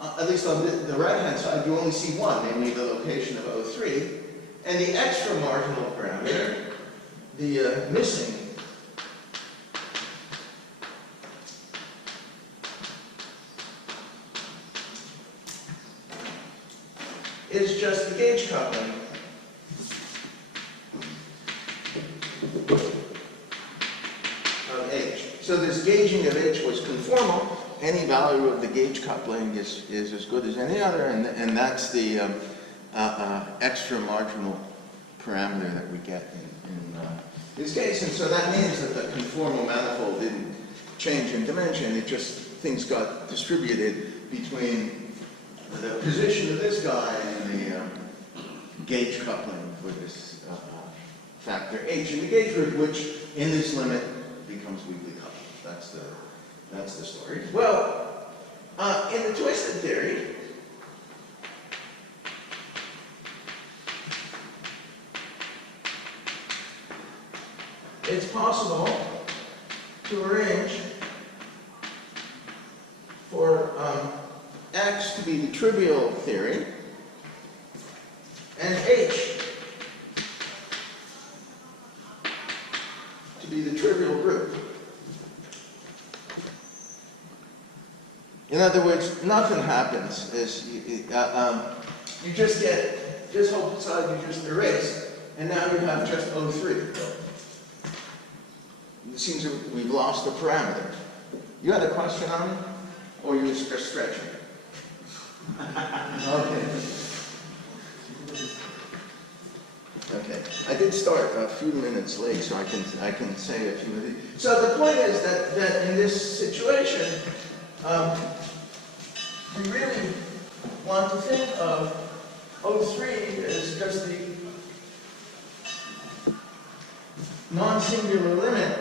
at least on the right-hand side, you only see one, namely the location of O3, and the extra marginal parameter, the missing, is just the gauge coupling of H. So this gauging of H was conformal. Any value of the gauge coupling is as good as any other, and that's the extra marginal parameter that we get in this case. And so that means that the conformal manifold didn't change in dimension. It just, things got distributed between the position of this guy and the gauge coupling for this factor H in the gauge group, which in this limit becomes weakly coupled. That's the story. Well, in the twisted theory, it's possible to arrange for X to be the trivial theory and H to be the trivial group. In other words, nothing happens. You just get this whole side, you just erase, and now you have just O3. It seems that we've lost a parameter. You had a question on it? Or you were just stretching? Okay. Okay. I did start a few minutes late, so I can say a few of these. So the point is that in this situation, we really want to think of O3 as just the non-singular limit,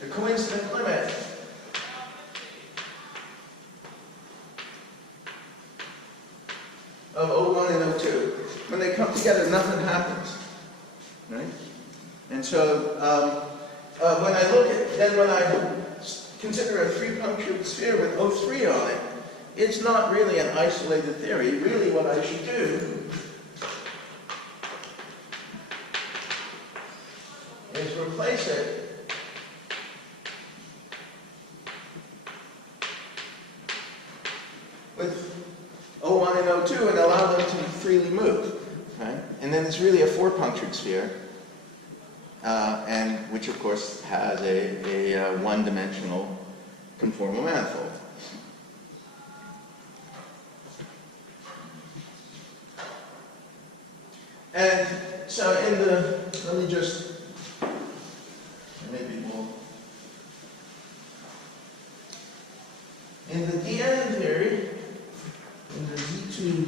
the coincident limit of O1 and O2. When they come together, nothing happens, right? And so when I consider a three-punctured sphere with O3 on it, it's not really an isolated theory. Really what I should do is replace it with O1 and O2 and allow them to freely move, right? And then it's really a four-punctured sphere, and which of course has a one-dimensional conformal manifold. And so let me just, maybe we'll, in the DN theory, in the D2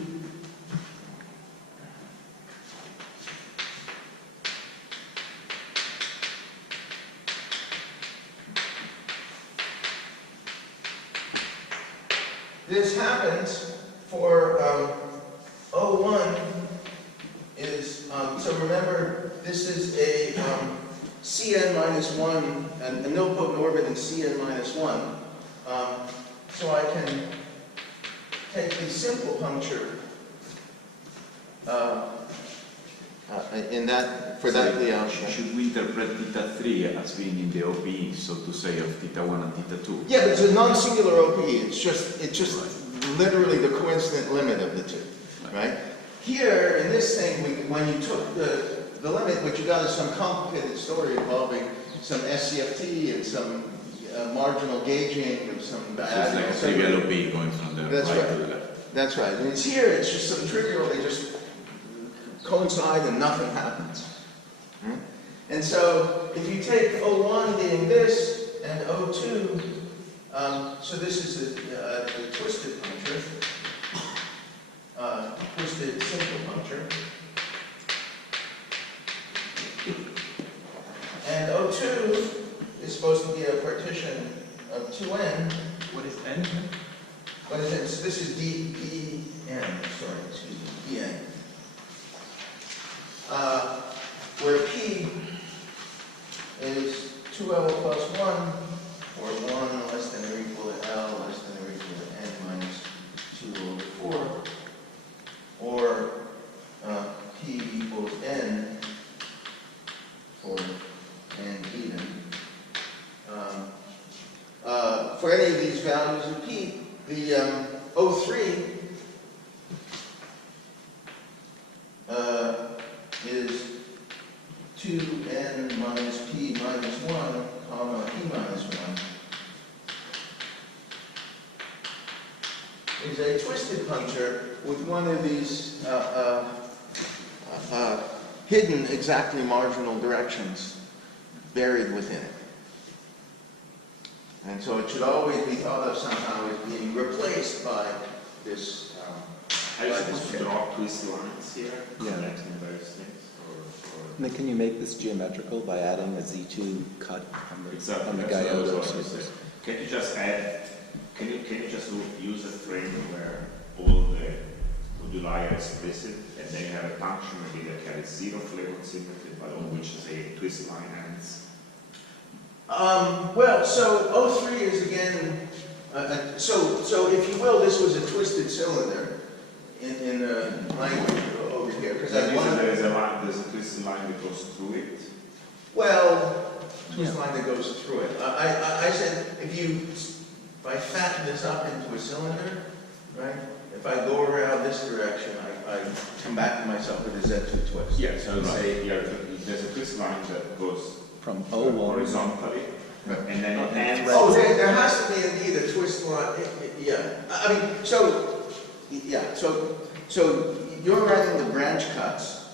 this happens for O1 is, so remember, this is a Cn minus 1, a nilpotent orbit in Cn minus 1. So I can take the simple puncture in that, for that Lie. Should we interpret theta 3 as being in the OPE, so to say, of theta 1 and theta 2? Yeah, but it's a non-singular OPE. It's just literally the coincident limit of the two, right? Here, in this thing, when you took the limit, what you got is some complicated story involving some SCFT and some marginal gauging of some So it's like a trivial OPE going from the That's right right. to the left. That's right. And it's here, it's just some trivial, they just coincide and nothing happens. Hmm? And so, if you take O1 being this, and O2, so this is the twisted puncture, twisted simple puncture. And O2 is supposed to be a partition of 2n. What is N? What is it? So this is dPn, sorry, excuse me, Pn. Where P is 2L plus 1, or 1 less than or equal to L less than or equal to N minus 2 over 4, or P equals N for N even. For any of these values of P, the O3 is 2n minus P minus 1, comma P minus 1, is a twisted puncture with one of these hidden exactly marginal directions buried within it. And so it should always be thought of somehow as being replaced by this. Are you supposed to draw twist lines here, Yeah. connecting various things, or? And then can you make this geometrical by adding a Z2 cut on the, Exactly. on the That's what I was Gallardo also surface? saying. Can you just add? Can you just use a frame where all the moduli are explicit, and then you have a function maybe that carries zero flavor symmetry, but on which say twist line ends? Well, so O3 is again, so if you will, this was a twisted cylinder in the language over here. Because There's a twisted line that goes through it. well, twist line that goes through it. I said if I fatten this up into a cylinder, right? If I go around this direction, I come back to myself with a Z2 twist. Yeah, so I would say there's a twist line that goes From O1. horizontally, and then it ends. Oh, there has to be indeed a twist line. Yeah, I mean, so yeah, so you're writing the branch cuts,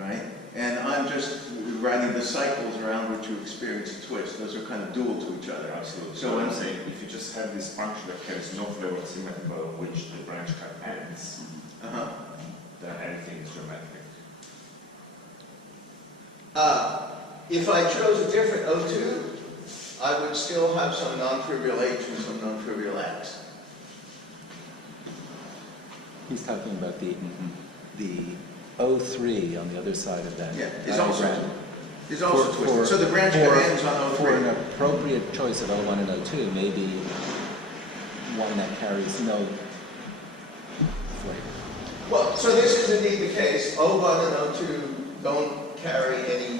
right? And I'm just writing the cycles around which you experience a twist. Those are kind of dual to each other. Absolutely. So So I'm when saying if you just have this function that carries no flavor symmetry, but on which the branch cut ends, then everything is geometric. If I chose a different O2, I would still have some non-trivial H and some non-trivial X. He's talking about the O3 on the other side of that. Yeah, is also diagram. twisted. For- So the branch cut ends on For an O3. appropriate choice of O1 and O2, maybe one that carries no flavor. Well, so this is indeed the case. O1 and O2 don't carry any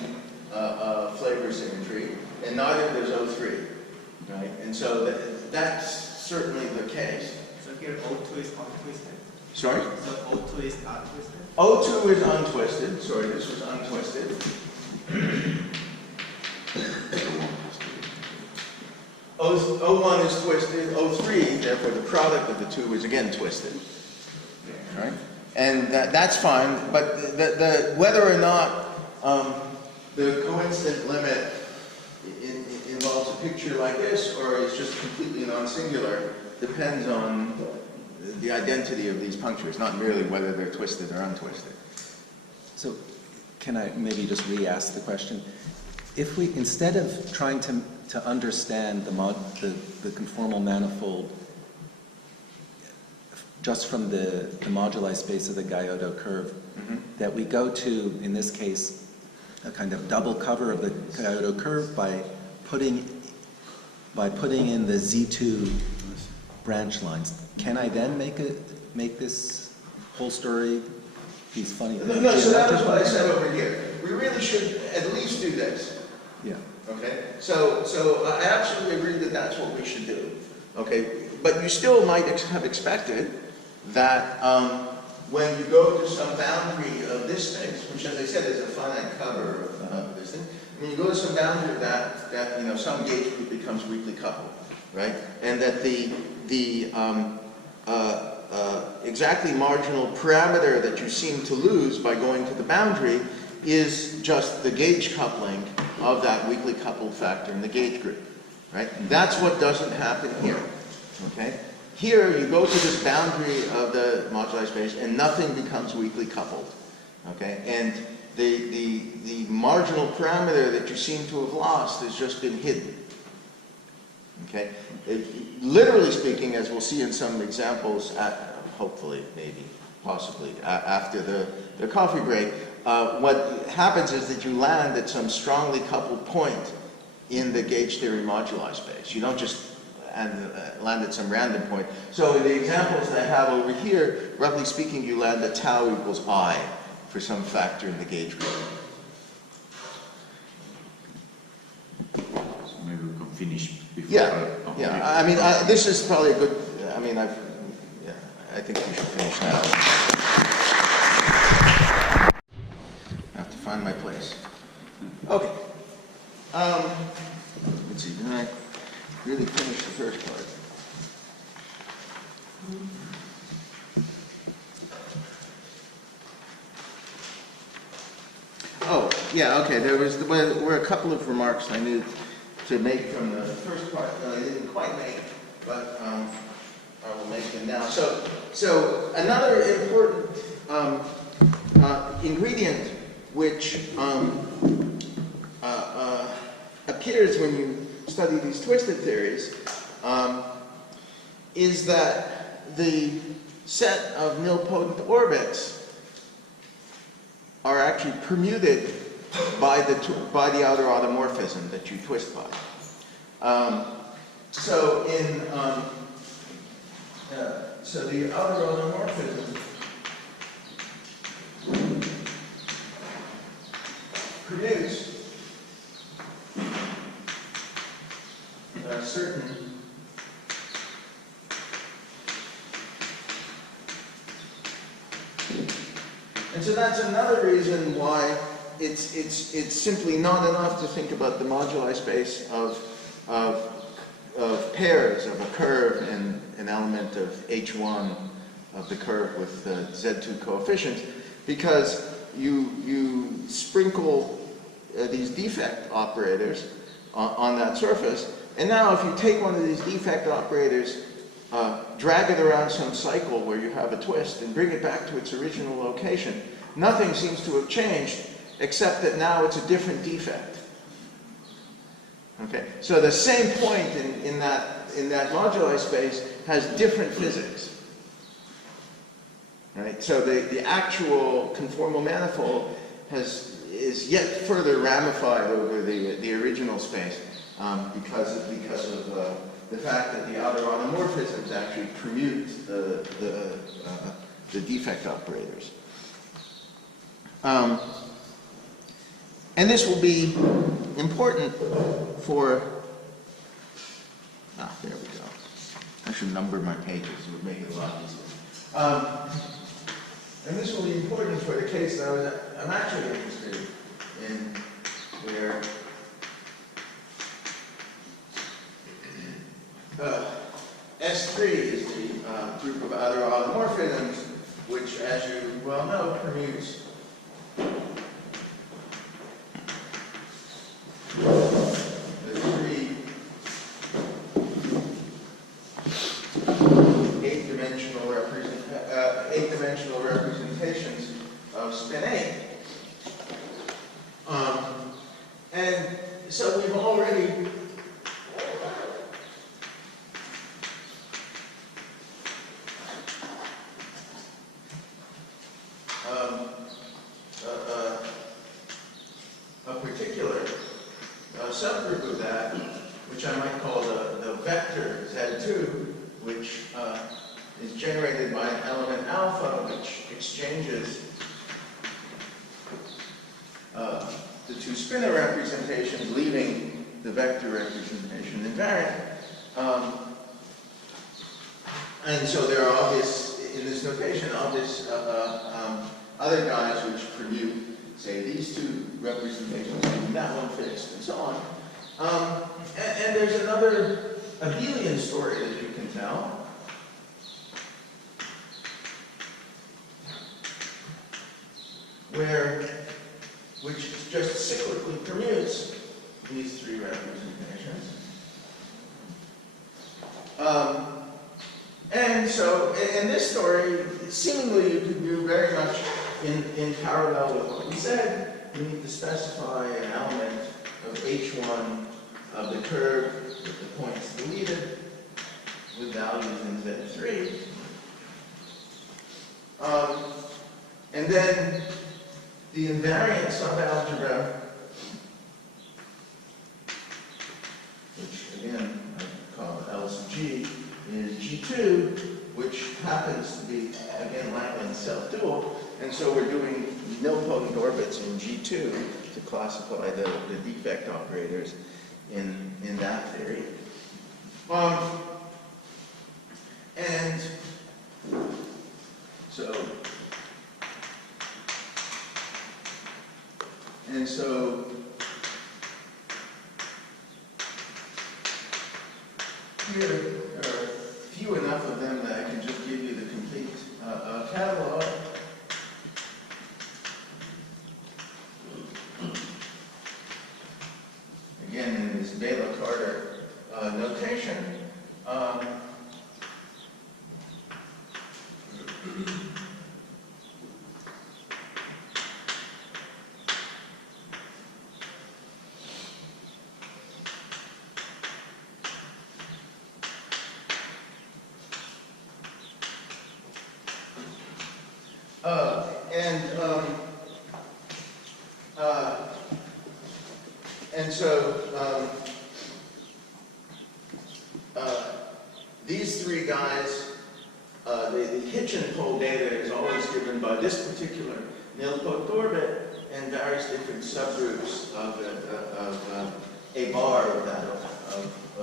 flavor symmetry, and neither does O3, right? And so that's certainly the case. So here O2 is untwisted. Sorry? So O2 is untwisted. O2 is untwisted. Sorry, this was untwisted. O1 is twisted. O3, therefore, the product of the two is again twisted. Right? And that's fine, but whether or not the coincident limit involves a picture like this, or is just completely non-singular, depends on the identity of these punctures, not merely whether they're twisted or untwisted. So can I maybe just re-ask the question? If we, instead of trying to understand the conformal manifold just from the moduli space of the Gallardo curve, that we go to, in this case, a kind of double cover of the Gallardo curve by putting in the Z2 branch lines. Can I then make this whole story these funny things? No, so that is what I said over here. We really should at least do this. Yeah. Okay, so I absolutely agree that that's what we should do. Okay, but you still might have expected that when you go to some boundary of this space, which, as I said, is a finite cover of this thing, when you go to some boundary of that you know, some gauge group becomes weakly coupled, right? And that the exactly marginal parameter that you seem to lose by going to the boundary is just the gauge coupling of that weakly coupled factor in the gauge group, right? That's what doesn't happen here, okay? Here, you go to this boundary of the moduli space and nothing becomes weakly coupled, okay? And the marginal parameter that you seem to have lost has just been hidden, okay? Literally speaking, as we'll see in some examples, hopefully, maybe, possibly, after the coffee break, what happens is that you land at some strongly coupled point in the gauge theory moduli space. You don't just land at some random point. So in the examples that I have over here, roughly speaking, you land at tau equals I for some factor in the gauge group. So maybe we can finish before. Yeah. I mean, this is probably a good. I mean, I think we should finish now. I have to find my place. Okay. Let's see. Did I really finish the first part? Oh, yeah. Okay. There were a couple of remarks I needed to make from the first part that I didn't quite make, but I will make them now. So another important ingredient which appears when you study these twisted theories is that the set of nilpotent orbits are actually permuted by the outer automorphism that you twist by. So the outer automorphism produce certain and so that's another reason why it's simply not enough to think about the moduli space of pairs of a curve and an element of H1 of the curve with Z2 coefficients, because you sprinkle these defect operators on that surface, and now if you take one of these defect operators, drag it around some cycle where you have a twist and bring it back to its original location, nothing seems to have changed except that now it's a different defect. Okay, so the same point in that moduli space has different physics. Right? So the actual conformal manifold is yet further ramified over the original space because of the fact that the outer automorphisms actually permute the defect operators. And this will be important for, there we go. I should number my pages, it would make it a lot easier. And this will be important for the case that I'm actually interested in, where S3 is the group of outer automorphisms, which, as you well know, permutes the three eight-dimensional representations of spin 8. And so we've already subgroup of that, which I might call the vector Z2, which is generated by an element alpha, which exchanges the two spinor representations, leaving the vector representation invariant. And so there are obvious, in this notation, obvious other guys which permute, say, these two representations, and that one fixed, and so on. And there's another abelian story that you can tell. Which just cyclically permutes these three representations. And so, in this story, seemingly you could do very much in parallel with what we said. You need to specify an element of H1 of the curve with the points deleted with values in Z3. And then the invariant subalgebra, which again I call L sub G, is G2, which happens to be, again, Langland's self-dual. And so we're doing nilpotent orbits in G2 to classify the defect operators in that theory. And so here are few enough of them that I can just give you the complete catalog. Again, in this Baylor-Carter notation. And so these three guys, the Hitchin pole data is always given by this particular nilpotent orbit and various different subgroups of a bar of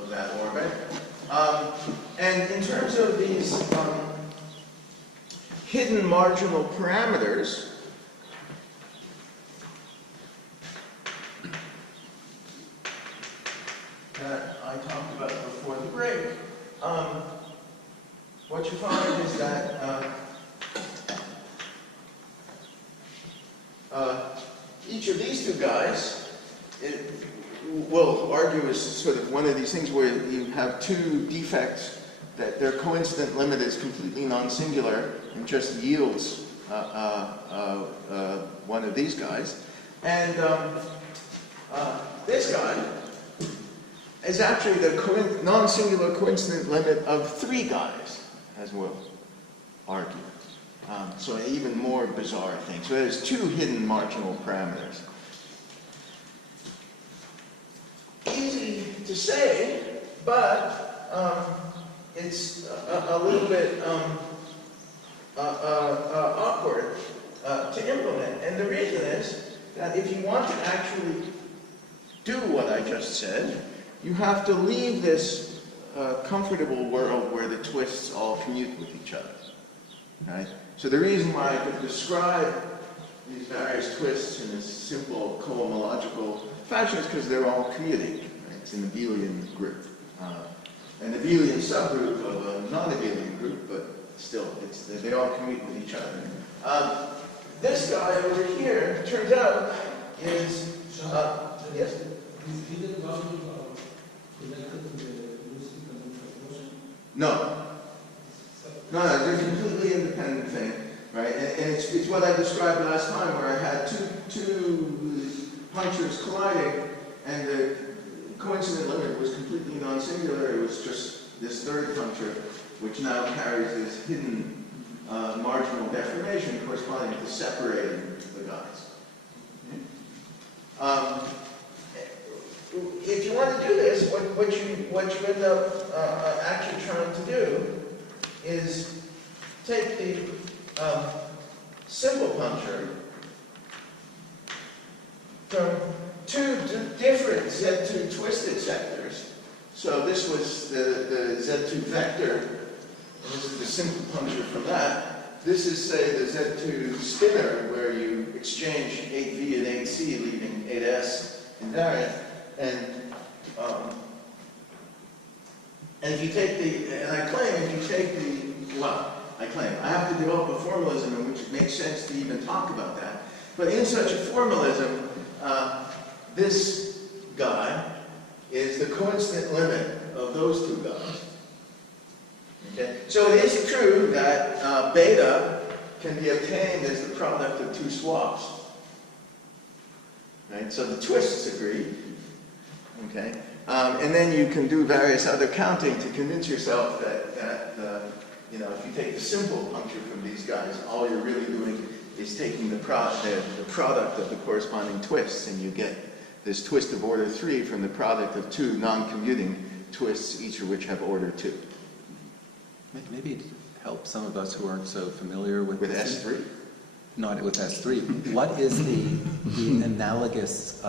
that orbit. And in terms of these hidden marginal parameters, that I talked about before the break, what you find is that each of these two guys will argue is sort of one of these things where you have two defects that their coincident limit is completely non-singular and just yields one of these guys. And this guy is actually the non-singular coincident limit of three guys, as we'll argue. So an even more bizarre thing. So there's two hidden marginal parameters. Easy to say, but it's a little bit awkward to implement. And the reason is that if you want to actually do what I just said, you have to leave this comfortable world where the twists all commute with each other. Right? So the reason why I could describe these various twists in this simple cohomological fashion is because they're all commuting. Right? It's an abelian group. An abelian subgroup of a non-abelian group, but still, they all commute with each other. This guy over here, turns out, is... yes? No. No, they're a completely independent thing, right? And it's what I described last time, where I had two punctures colliding, and the coincident limit was completely non-singular. It was just this third puncture, which now carries this hidden marginal deformation corresponding to separating the guys. what you end up actually trying to do is take the simple puncture from two different Z2 twisted sectors. So this was the Z2 vector, and this is the simple puncture from that. This is, say, the Z2 spinner, where you exchange 8V and 8C, leaving 8S invariant. And if you take and I claim, if you take I have to develop a formalism in which it makes sense to even talk about that. But in such a formalism, this guy is the coincident limit of those two guys. Okay? So it is true that beta can be obtained as the product of two swaps. Right? So the twists agree. Okay? And then you can do various other counting to convince yourself that if you take the simple puncture from these guys, all you're really doing is taking the product of the corresponding twists, and you get this twist of order 3 from the product of two non-commuting twists, each of which have order 2. Maybe it helps some of us who aren't so familiar with S3? Not with S3. What is the analogous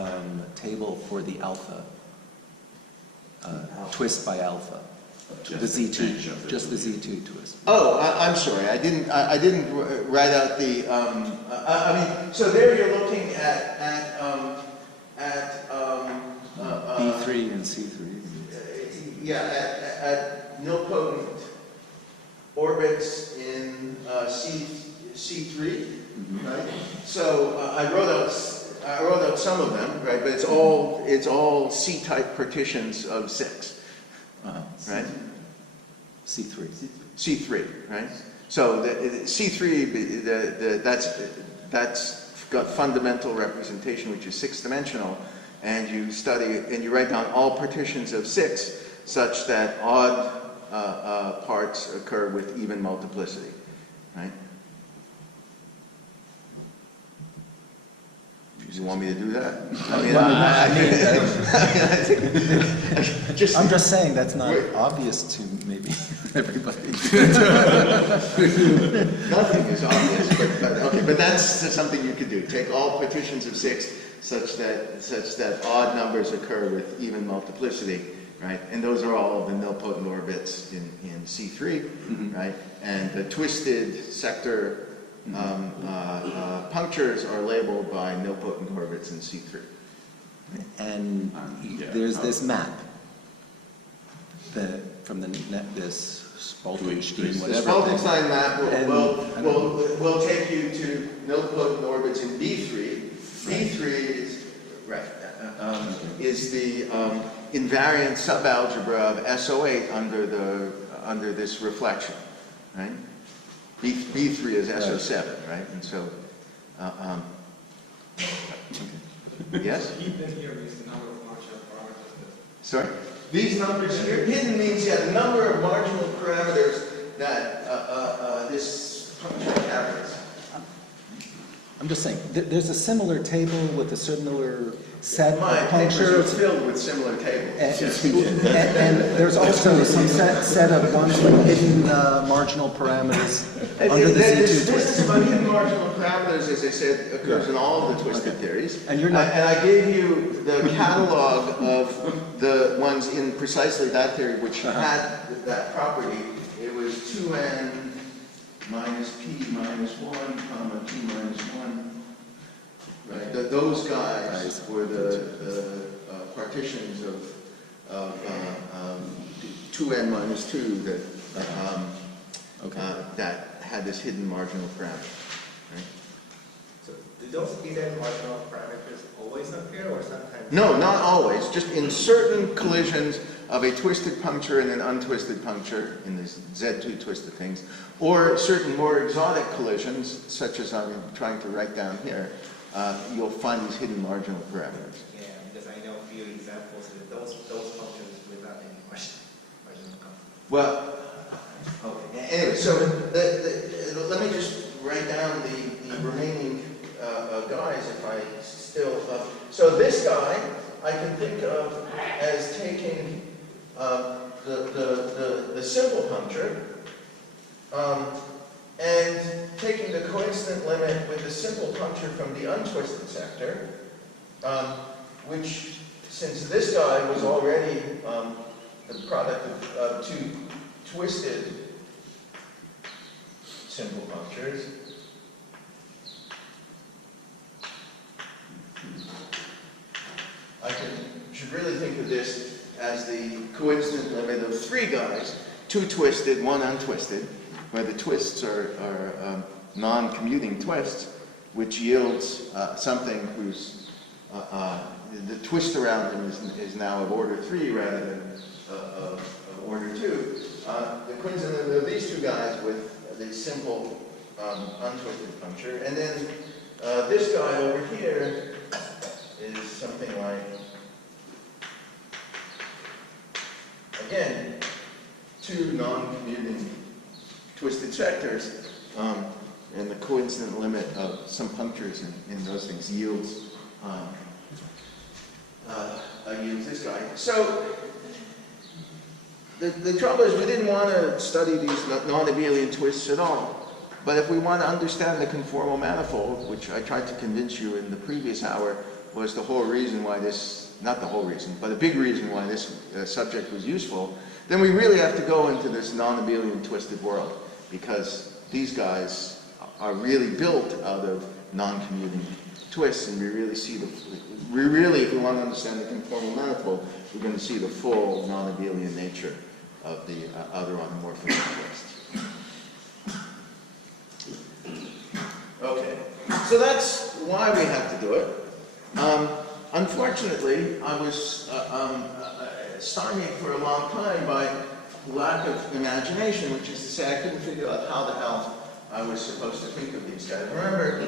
table for the alpha? Twist by alpha. The Z2, just the Z2 twist. Oh, I'm sorry. I didn't write out the. So there you're looking at B3 and C3. At nilpotent orbits in C3, right? So I wrote out some of them, right? But it's all C-type partitions of 6, right? C3. C3, right? So the C3, that's got fundamental representation, which is 6-dimensional, and you study and you write down all partitions of 6 such that odd parts occur with even multiplicity, right? You want me to do that? I'm just saying that's not obvious to maybe everybody. Nothing is obvious, but that's something you could do. Take all partitions of 6 such that odd numbers occur with even multiplicity, right? And those are all the nilpotent orbits in C3, right? And the twisted sector punctures are labeled by nilpotent orbits in C3. And there's this map from this Spaltenstein, The whatever. Spaltenstein map will take you to nilpotent orbits in B3. B3 is the invariant subalgebra of SO8 under this reflection, right? B3 is SO7, right? And so, yes? Hidden here is the number of marginal parameters. Sorry? These numbers here, hidden means, the number of marginal parameters that this function carries. I'm just saying, there's a similar table with a similar set My of papers are punctures. filled with similar tables. And there's also some set of ones with hidden marginal parameters under the Z2 This twist. is about hidden marginal parameters, as I said, occurs in all of the twisted theories. And you're not- And I gave you the catalog of the ones in precisely that theory which had that property. It was 2n minus p minus 1, comma p minus 1. Right. Those guys were the partitions of 2n minus 2 that had this hidden marginal parameter. Right? So do those hidden marginal parameters always appear or sometimes? No, not always. Just in certain collisions of a twisted puncture and an untwisted puncture in these Z2 twisted things, or certain more exotic collisions, such as I'm trying to write down here, you'll find these hidden marginal parameters. Yeah, because I know a few examples with those functions without any marginal constant. Well, okay. Anyway, so let me just write down the remaining guys if I still. So this guy I can think of as taking the simple puncture, and taking the coincident limit with the simple puncture from the untwisted sector, which, since this guy was already the product of two twisted simple punctures, should really think of this as the coincident limit of three guys, two twisted, one untwisted, where the twists are non-commuting twists, which yields something whose the twist around them is now of order 3 rather than of order 2. The coincident limit of these two guys with the simple untwisted puncture, and then this guy over here is something like, again, two non-commuting twisted sectors, and the coincident limit of some punctures in those things yields this guy. So the trouble is we didn't want to study these non-abelian twists at all. But if we want to understand the conformal manifold, which I tried to convince you in the previous hour was the whole reason why this, not the whole reason, but a big reason why this subject was useful, then we really have to go into this non-abelian twisted world, because these guys are really built out of non-commuting twists, and we really see if we want to understand the conformal manifold, we're going to see the full non-abelian nature of the outer automorphic twist. Okay, so that's why we have to do it. Unfortunately, I was stymied for a long time by lack of imagination, which is to say I couldn't figure out how the hell I was supposed to think of these guys. Remember,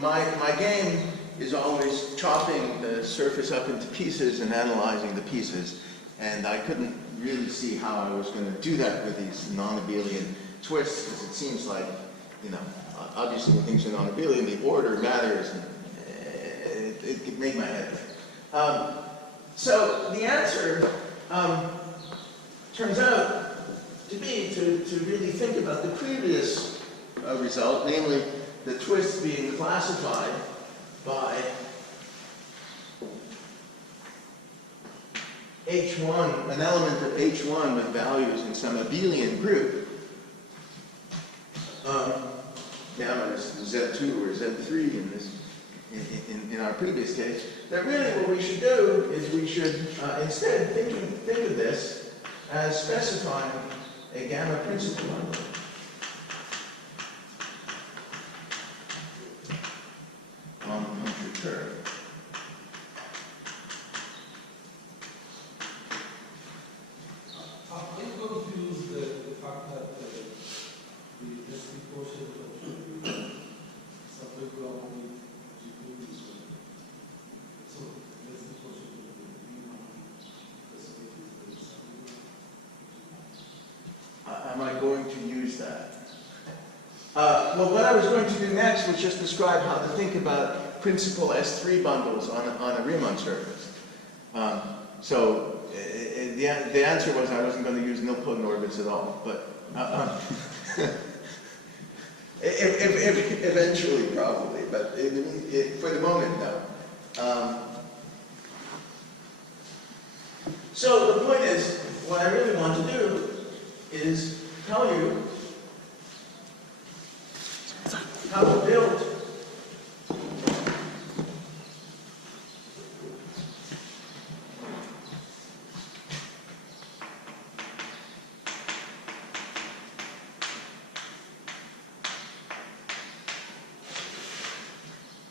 my game is always chopping the surface up into pieces and analyzing the pieces, and I couldn't really see how I was going to do that with these non-abelian twists, because it seems like, you know, obviously when things are non-abelian, the order matters, and it made my head think. So the answer turns out to be to really think about the previous result, namely the twists being classified by H1, an element of H1 with values in some abelian group. Gamma is Z2 or Z3 in our previous case. That really what we should do is we should instead think of this as specifying a gamma principal bundle. On the puncture curve. I'm going to use the fact that the ST portion of something wrong with G2 this way. So the ST portion of the Am I going to use that? Well, what I was going to do next was just describe how to think about principal S3 bundles on a Riemann surface. So the answer was I wasn't going to use nilpotent orbits at all, but eventually probably, but for the moment, no. So the point is, what I really want to do is tell you how to build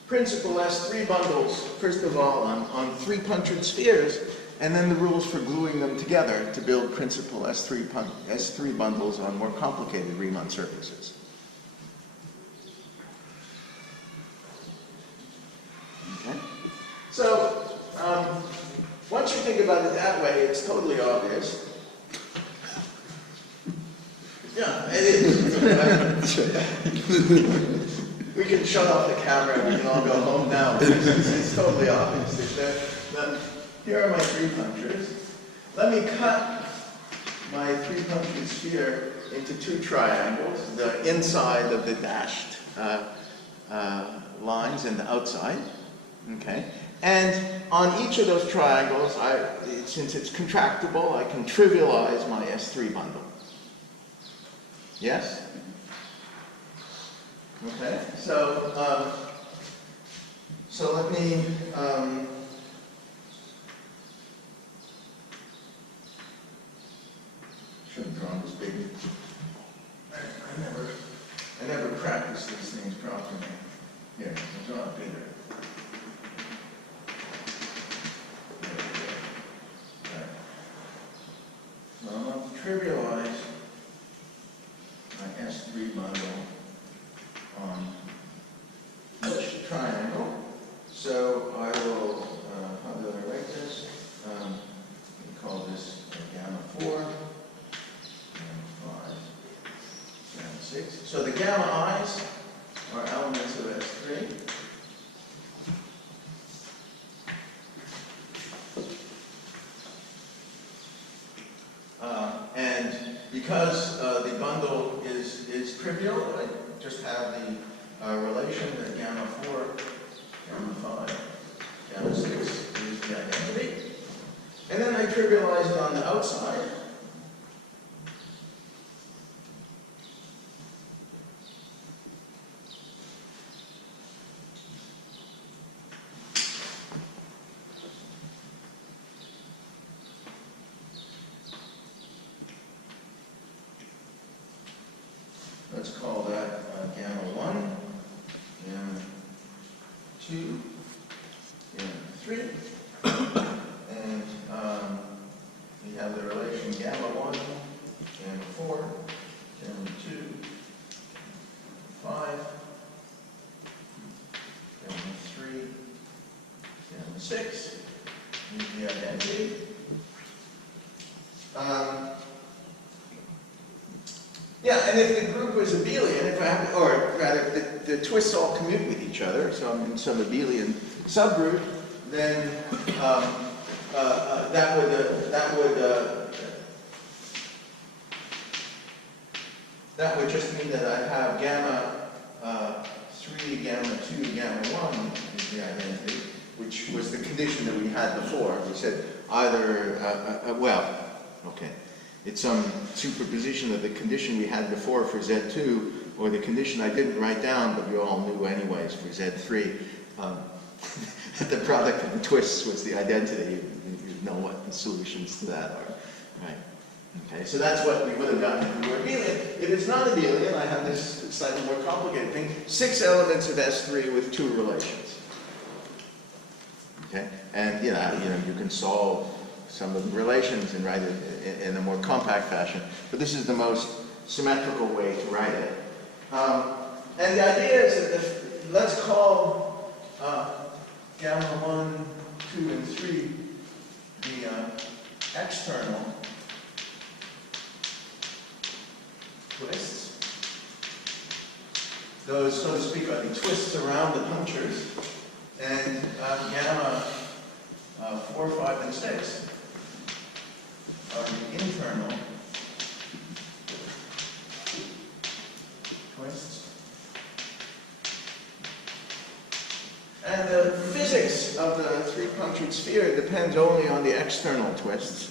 principal S3 bundles, first of all, on 3 punctured spheres, and then the rules for gluing them together to build principal S3 bundles on more complicated Riemann surfaces. Okay? So, once you think about it that way, it's totally obvious. Yeah, it is. We can shut off the camera and we can all go home now. It's totally obvious. Here are my 3 punctures. Let me cut my three-punctured sphere into two triangles, the inside of the dashed lines and the outside, okay? And on each of those triangles, since it's contractible, I can trivialize my S3 bundle. Yes? Okay, so let me should have drawn this big. I never practiced these things properly. Here, I'll draw it bigger. There we go. Right. So I'm going to trivialize my S3 bundle on each triangle. So I will, how do I write this? We call this gamma 4, gamma 5, gamma 6. So the gamma i's are elements of S3. And because the bundle is trivial, I just have the relation that gamma 4, gamma 5, gamma 6 is the identity. And then I trivialize it on the outside. Let's call that gamma 1, gamma 2, gamma 3. And we have the relation gamma 1, gamma 4, gamma 2, 5, gamma 3, gamma 6. Use the identity. Yeah, and if the group was abelian, or rather, the twists all commute with each other, so I'm in some abelian subgroup, then that would just mean that I have gamma 3, gamma 2, gamma 1 is the identity, which was the condition that we had before. We said either, okay. It's some superposition of the condition we had before for Z2, or the condition I didn't write down, but you all knew anyways for Z3. The product of the twists was the identity. You know what the solutions to that are, right? Okay, so that's what we would have gotten if we were abelian. If it's not abelian, I have this slightly more complicated thing: 6 elements of S3 with 2 relations. Okay, and you can solve some of the relations and write it in a more compact fashion. But this is the most symmetrical way to write it. And the idea is that let's call gamma 1, 2, and 3 the external twists. Those, so to speak, are the twists around the punctures. And gamma 4, 5, and 6 are the internal twists. And the physics of the three-punctured sphere depends only on the external twists.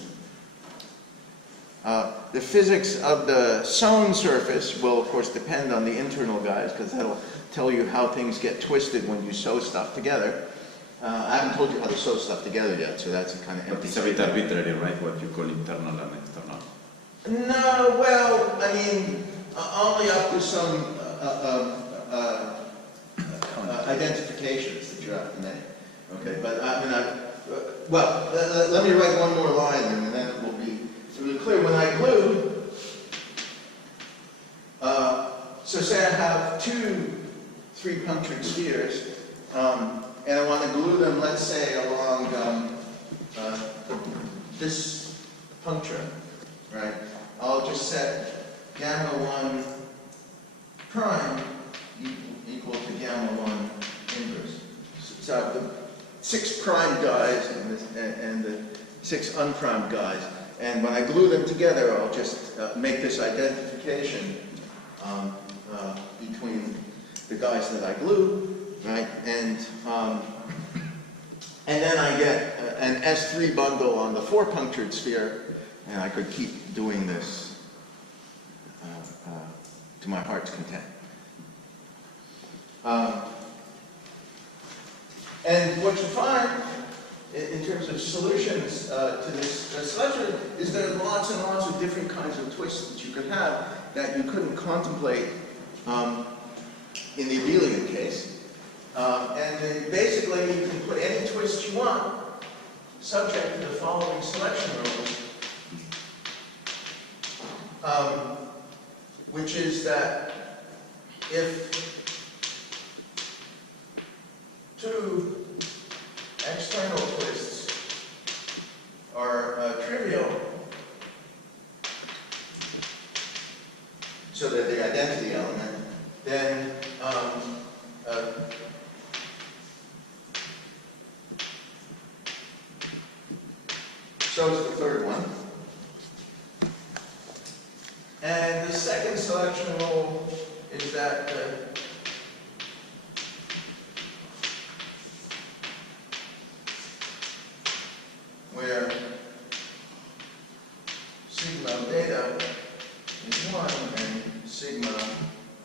The physics of the sewn surface will, of course, depend on the internal guys, because that'll tell you how things get twisted when you sew stuff together. I haven't told you how to sew stuff together yet, so that's a kind of empty. It's a bit arbitrary, right, what you call internal and external? No, well, I mean, only up to some identifications that you have to make. Okay, but I mean, let me write one more line, and then it will be really clear. When I glue, so say I have 2 three-punctured spheres, and I want to glue them, let's say, along this puncture, right? I'll just set gamma 1 prime equal to gamma 1 inverse. So I have the 6 prime guys and the 6 unprimed guys. and when I glue them together, I'll just make this identification between the guys that I glue, right? And then I get an S3 bundle on the 4 punctured sphere, and I could keep doing this to my heart's content. And what you find in terms of solutions to this selection is there are lots and lots of different kinds of twists that you could have that you couldn't contemplate in the abelian case. And then basically you can put any twist you want subject to the following selection rules, which is that if 2 external twists are trivial, so that the identity element, then so is the third one. And the second selection rule is that where sigma of data is 1 and sigma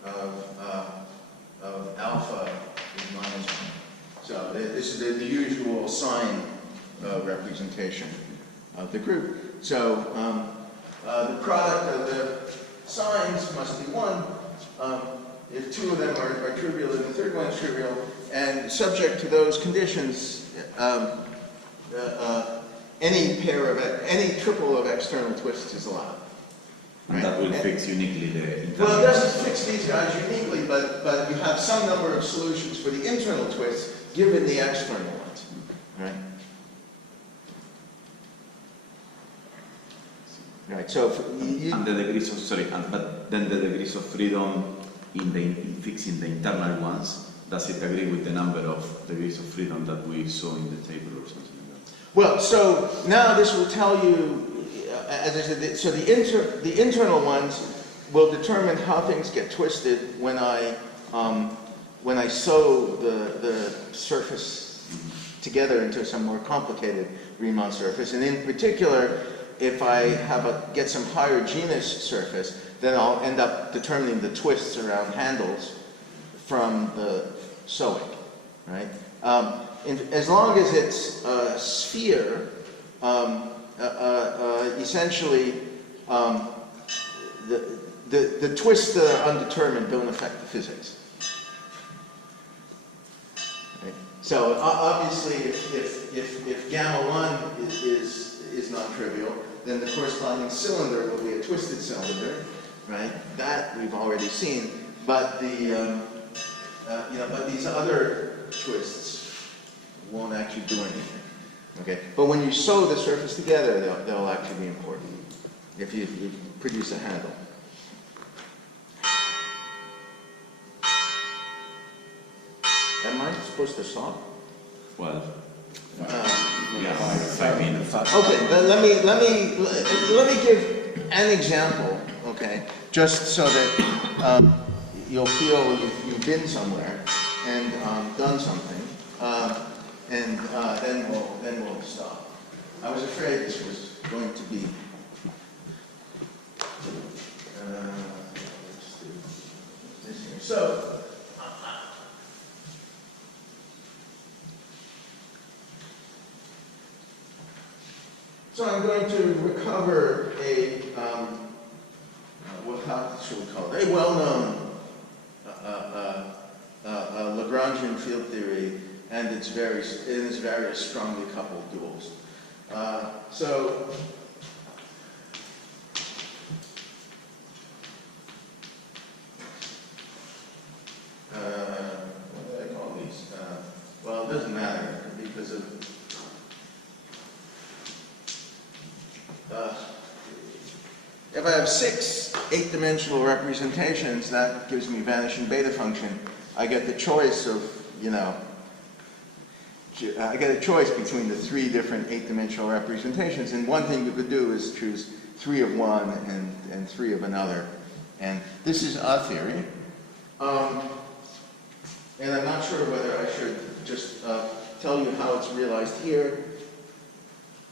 of alpha is -1. So this is the usual sign representation of the group. So the product of the signs must be 1. If 2 of them are trivial, then the third one is trivial. And subject to those conditions, any triple of external twists is allowed. And that will fix uniquely the internal. Well, it doesn't fix these guys uniquely, but you have some number of solutions for the internal twists given the external ones, right? Right. So And the degrees of but then the degrees of freedom in fixing the internal ones, does it agree with the number of degrees of freedom that we saw in the table or something like that? Well, so now this will tell you, as I said, so the internal ones will determine how things get twisted when I sew the surface together into some more complicated Riemann surface, and in particular, if I get some higher genus surface, then I'll end up determining the twists around handles from the sewing, right? As long as it's a sphere, essentially the twists that are undetermined don't affect the physics. Right? So obviously, if gamma 1 is non-trivial, then the corresponding cylinder will be a twisted cylinder, right? That we've already seen, but but these other twists won't actually do anything. Okay, but when you sew the surface together, they'll actually be important if you produce a handle. Am I supposed to stop? Well, yeah, 5 minutes. Okay, let me give an example. Okay, just so that you'll feel you've been somewhere and done something, and then we'll stop. I was afraid this was going to be. Let's do this here. So I'm going to recover how should we call it? A well-known Lagrangian field theory and its various strongly coupled duals. What do I call these? Well, it doesn't matter because of if I have 6 8-dimensional representations, that gives me vanishing beta function. I get the choice of, I get a choice between the three different 8-dimensional representations, and one thing you could do is choose 3 of one and 3 of another. And this is a theory. And I'm not sure whether I should just tell you how it's realized here.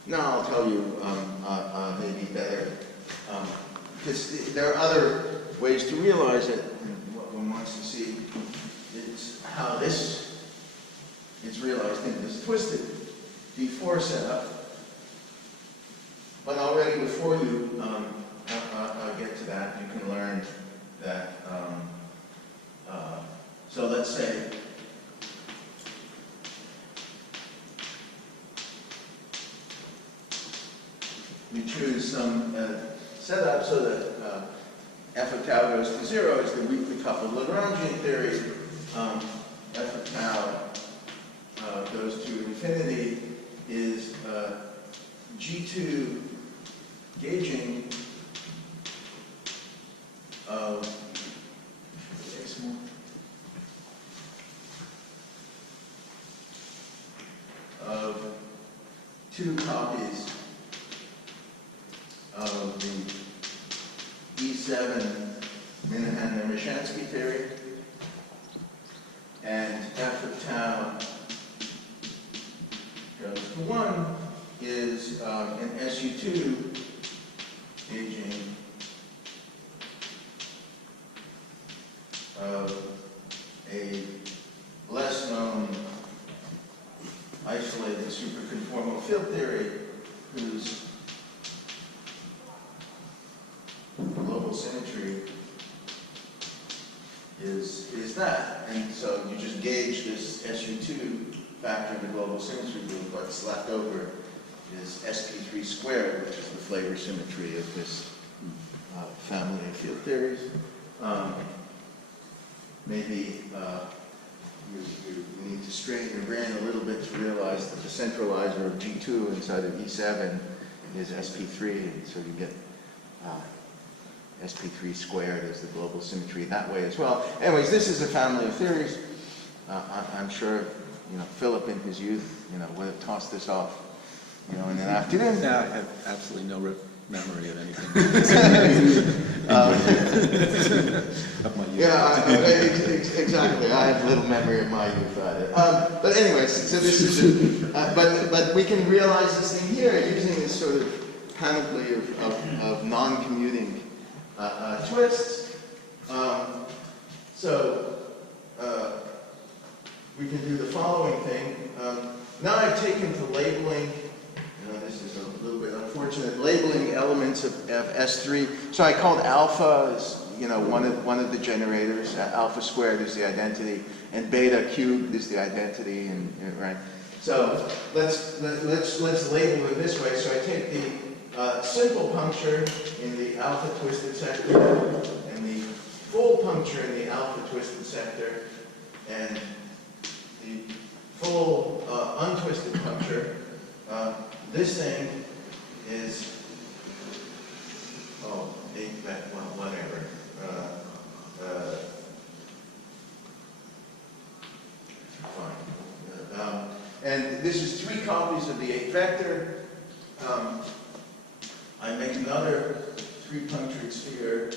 No, I'll tell you maybe better. Because there are other ways to realize it, and what one wants to see is how this is realized in this twisted D4 setup. But already before you get to that, you can learn that, so let's say we choose some setup so that f of tau goes to 0 is the weakly coupled Lagrangian theory. F of tau goes to infinity is G2 gauging of two copies of the E7 Minahan-Nereshansky theory, and f of tau goes to 1 is an SU2 gauging of a less known isolated superconformal field theory whose global symmetry is that. And so you just gauge this SU2 factor of the global symmetry group. What's left over is SP3 squared, which is the flavor symmetry of this family of field theories. Maybe you need to strain your brain a little bit to realize that the centralizer of G2 inside of E7 is SP3, and so you get SP3 squared as the global symmetry that way as well. Anyways, this is a family of theories. I'm sure, Philip in his youth, would have tossed this off, in an afternoon. Yeah, I have absolutely no memory of anything. Of my youth. Exactly. I have little memory of my youth either. But anyways, so this is, but we can realize this thing here using this sort of panoply of non-commuting twists. So we can do the following thing. Now I've taken to labeling. This is a little bit unfortunate. Labeling elements of S3. So I called alpha as one of the generators. Alpha squared is the identity, and beta cubed is the identity, and right. So let's label it this way. So I take the simple puncture in the alpha twisted sector, and the full puncture in the alpha twisted sector, and the full untwisted puncture. This thing is, whatever. Fine. And this is 3 copies of the 8 vector. I make another 3-punctured sphere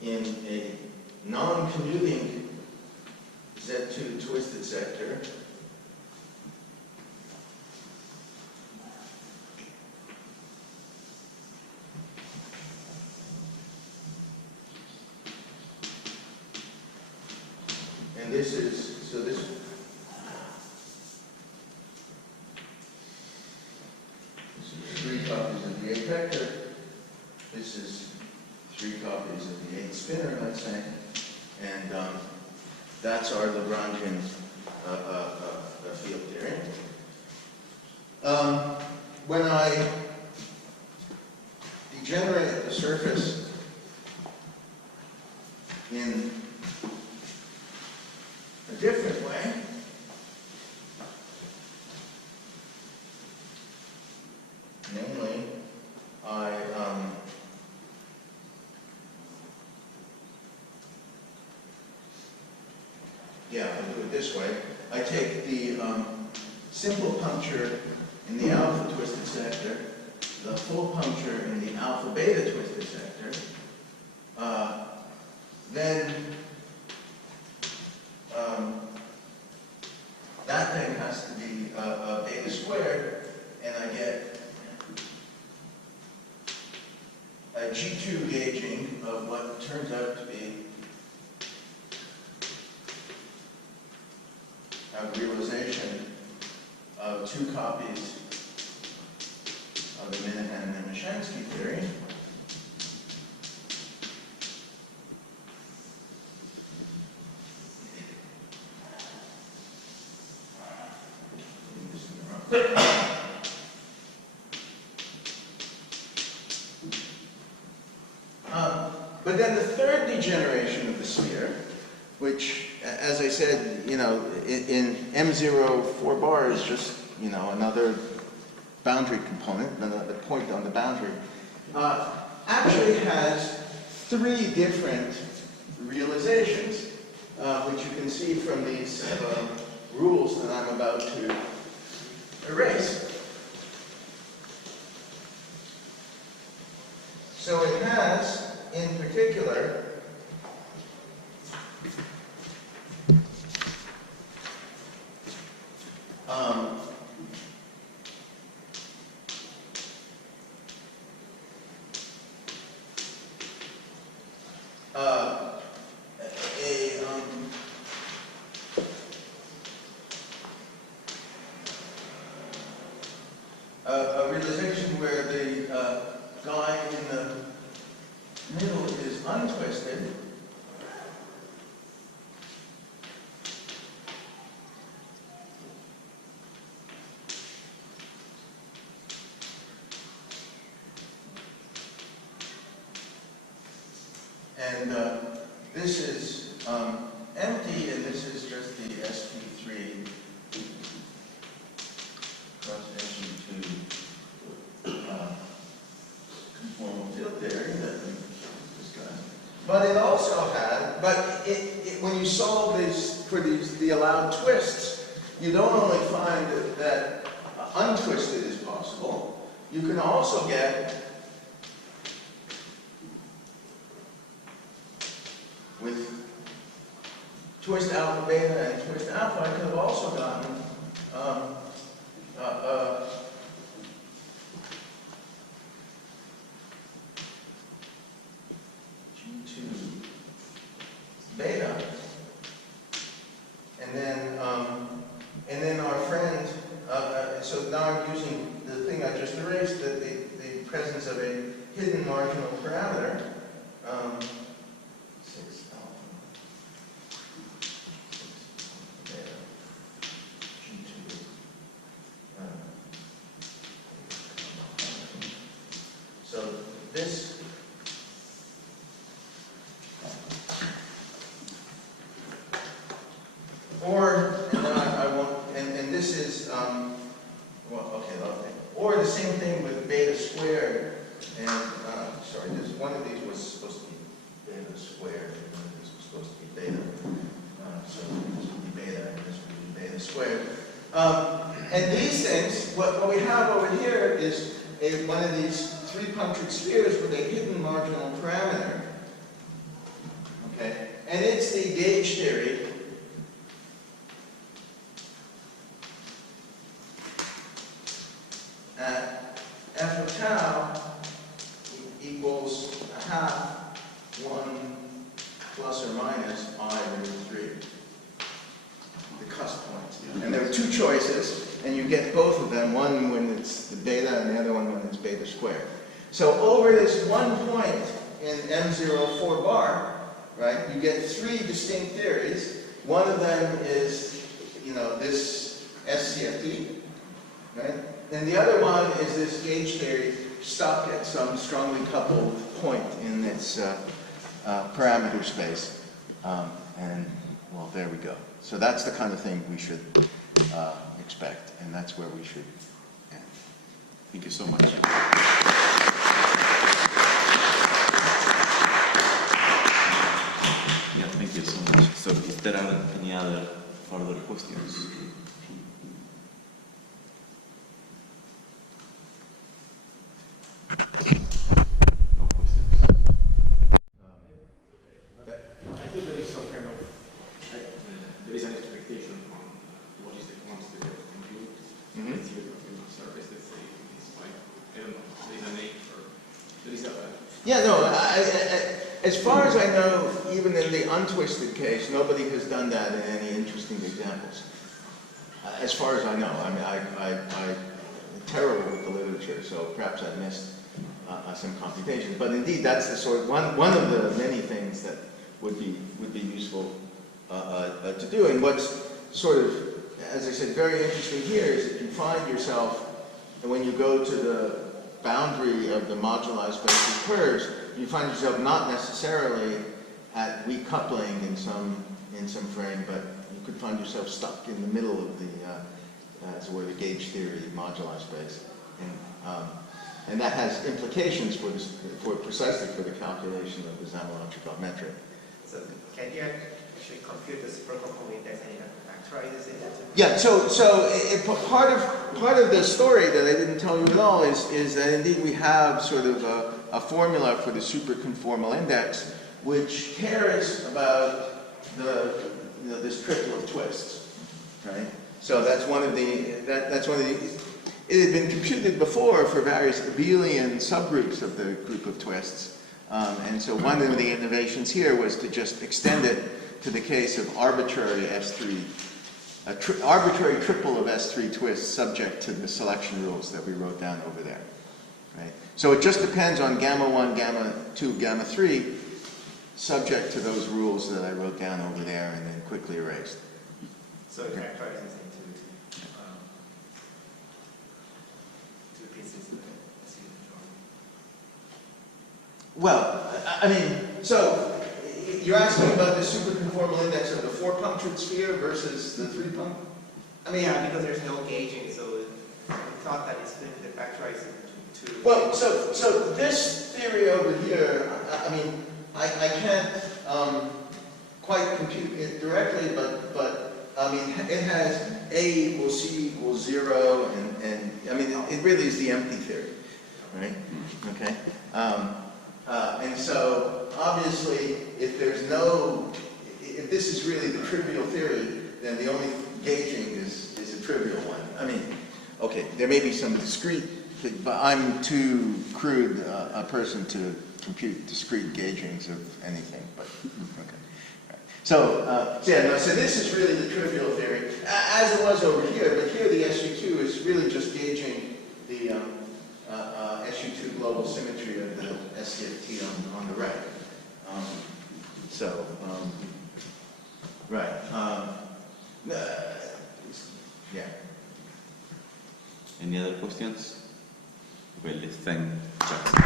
in a non-commuting Z2 twisted sector. And this is 3 copies of the 8 vector. This is 3 copies of the 8 spinner, let's say. And that's our Lagrangian field theory. When I degenerate the surface in a different way, namely, I'll do it it this way. I take the simple puncture in the alpha twisted sector, the full puncture in the alpha beta twisted sector, then that thing has to be beta squared, and I get a G2 gauging of what turns out to be a realization of 2 copies of the Minahan and Mashansky theory. But then the third degeneration of the sphere, which, as I said, you know, in M0 4 bar is just, you know, another boundary component, another point on the boundary, actually has 3 different realizations, which you can see from these rules that I'm about to erase. So it has, in particular, a realization where the guy in the middle is untwisted. And this is empty, and this is just the SP3 cross SU2 conformal field theory that we discussed. But it also had, when you solve these for the allowed twists, you don't only find that untwisted is possible, you can also get with twist alpha beta and twist alpha, I could have also gotten G2 beta, and then our friend. So now I'm using the thing I just erased, the presence of a hidden marginal parameter. 6 alpha. So this and this is or the same thing with beta squared, and sorry, one of these was supposed to be beta squared, and one of these was supposed to be beta. So this would be beta, and this would be beta squared. And these things, what we have over here is one of these 3 punctured spheres with a hidden marginal parameter. Okay, and it's the gauge theory. At f of tau equals a half 1 plus or minus I root 3. The cusp point. And there are 2 choices, and you get both of them, one when it's the beta and the other one when it's beta squared. So over this one point in M0 4 bar, right, you get 3 distinct theories. One of them is, you know, this SCFT, right? And the other one is this gauge theory stuck at some strongly coupled point in its parameter space. And, well, there we go. So that's the kind of thing we should expect, and that's where we should end. Thank you so much. Yeah, thank you so much. So if there are any other further questions? No questions. I think there is some kind of, there is an expectation on what is the quantity of compute. Mhm. Let's use a service, let's say it's like, I don't know, there is a name for, there is a, Yeah, no, as far as I know, even in the untwisted case, nobody has done that in any interesting examples. As far as I know, I mean, I'm terrible with the literature, so perhaps I missed some computations. But indeed, that's the sort of one of the many things that would be useful to do. And what's sort of, as I said, very interesting here is if you find yourself, and when you go to the boundary of the moduli space of curves, you find yourself not necessarily at recoupling in some frame, but you could find yourself stuck in the middle of the, as it were, the gauge theory moduli space, and that has implications for precisely for the calculation of the Zamolodchikov metric. So can you actually compute the superconformal index and factorize it? Yeah, part of the story that I didn't tell you at all is that indeed we have sort of a formula for the superconformal index which cares about this triple of twists, right? So that's one of the it had been computed before for various abelian subgroups of the group of twists, and so one of the innovations here was to just extend it to the case of arbitrary S3. Arbitrary triple of S3 twists subject to the selection rules that we wrote down over there, right? So it just depends on gamma 1, gamma 2, gamma 3, subject to those rules that I wrote down over there and then quickly erased. So it factorizes into two pieces of it. Well, I mean, so you're asking about the superconformal index of the 4-punctured sphere versus the 3-punctured? I mean, Yeah, because there's no gauging, so we thought that it's going to factorize into two. well, so this theory over here, I mean, I can't quite compute it directly, but I mean, it has A equals C equals 0, and I mean, it really is the empty theory, right? Okay. And so, obviously, if this is really the trivial theory, then the only gauging is a trivial one. I mean, okay, there may be some discrete, but I'm too crude a person to compute discrete gaugings of anything, but okay. So this is really the trivial theory, as it was over here, but here the SU2 is really just gauging the SU2 global symmetry of the SCFT on the right. Right. Yeah. Any other questions? Well, let's thank Jackson.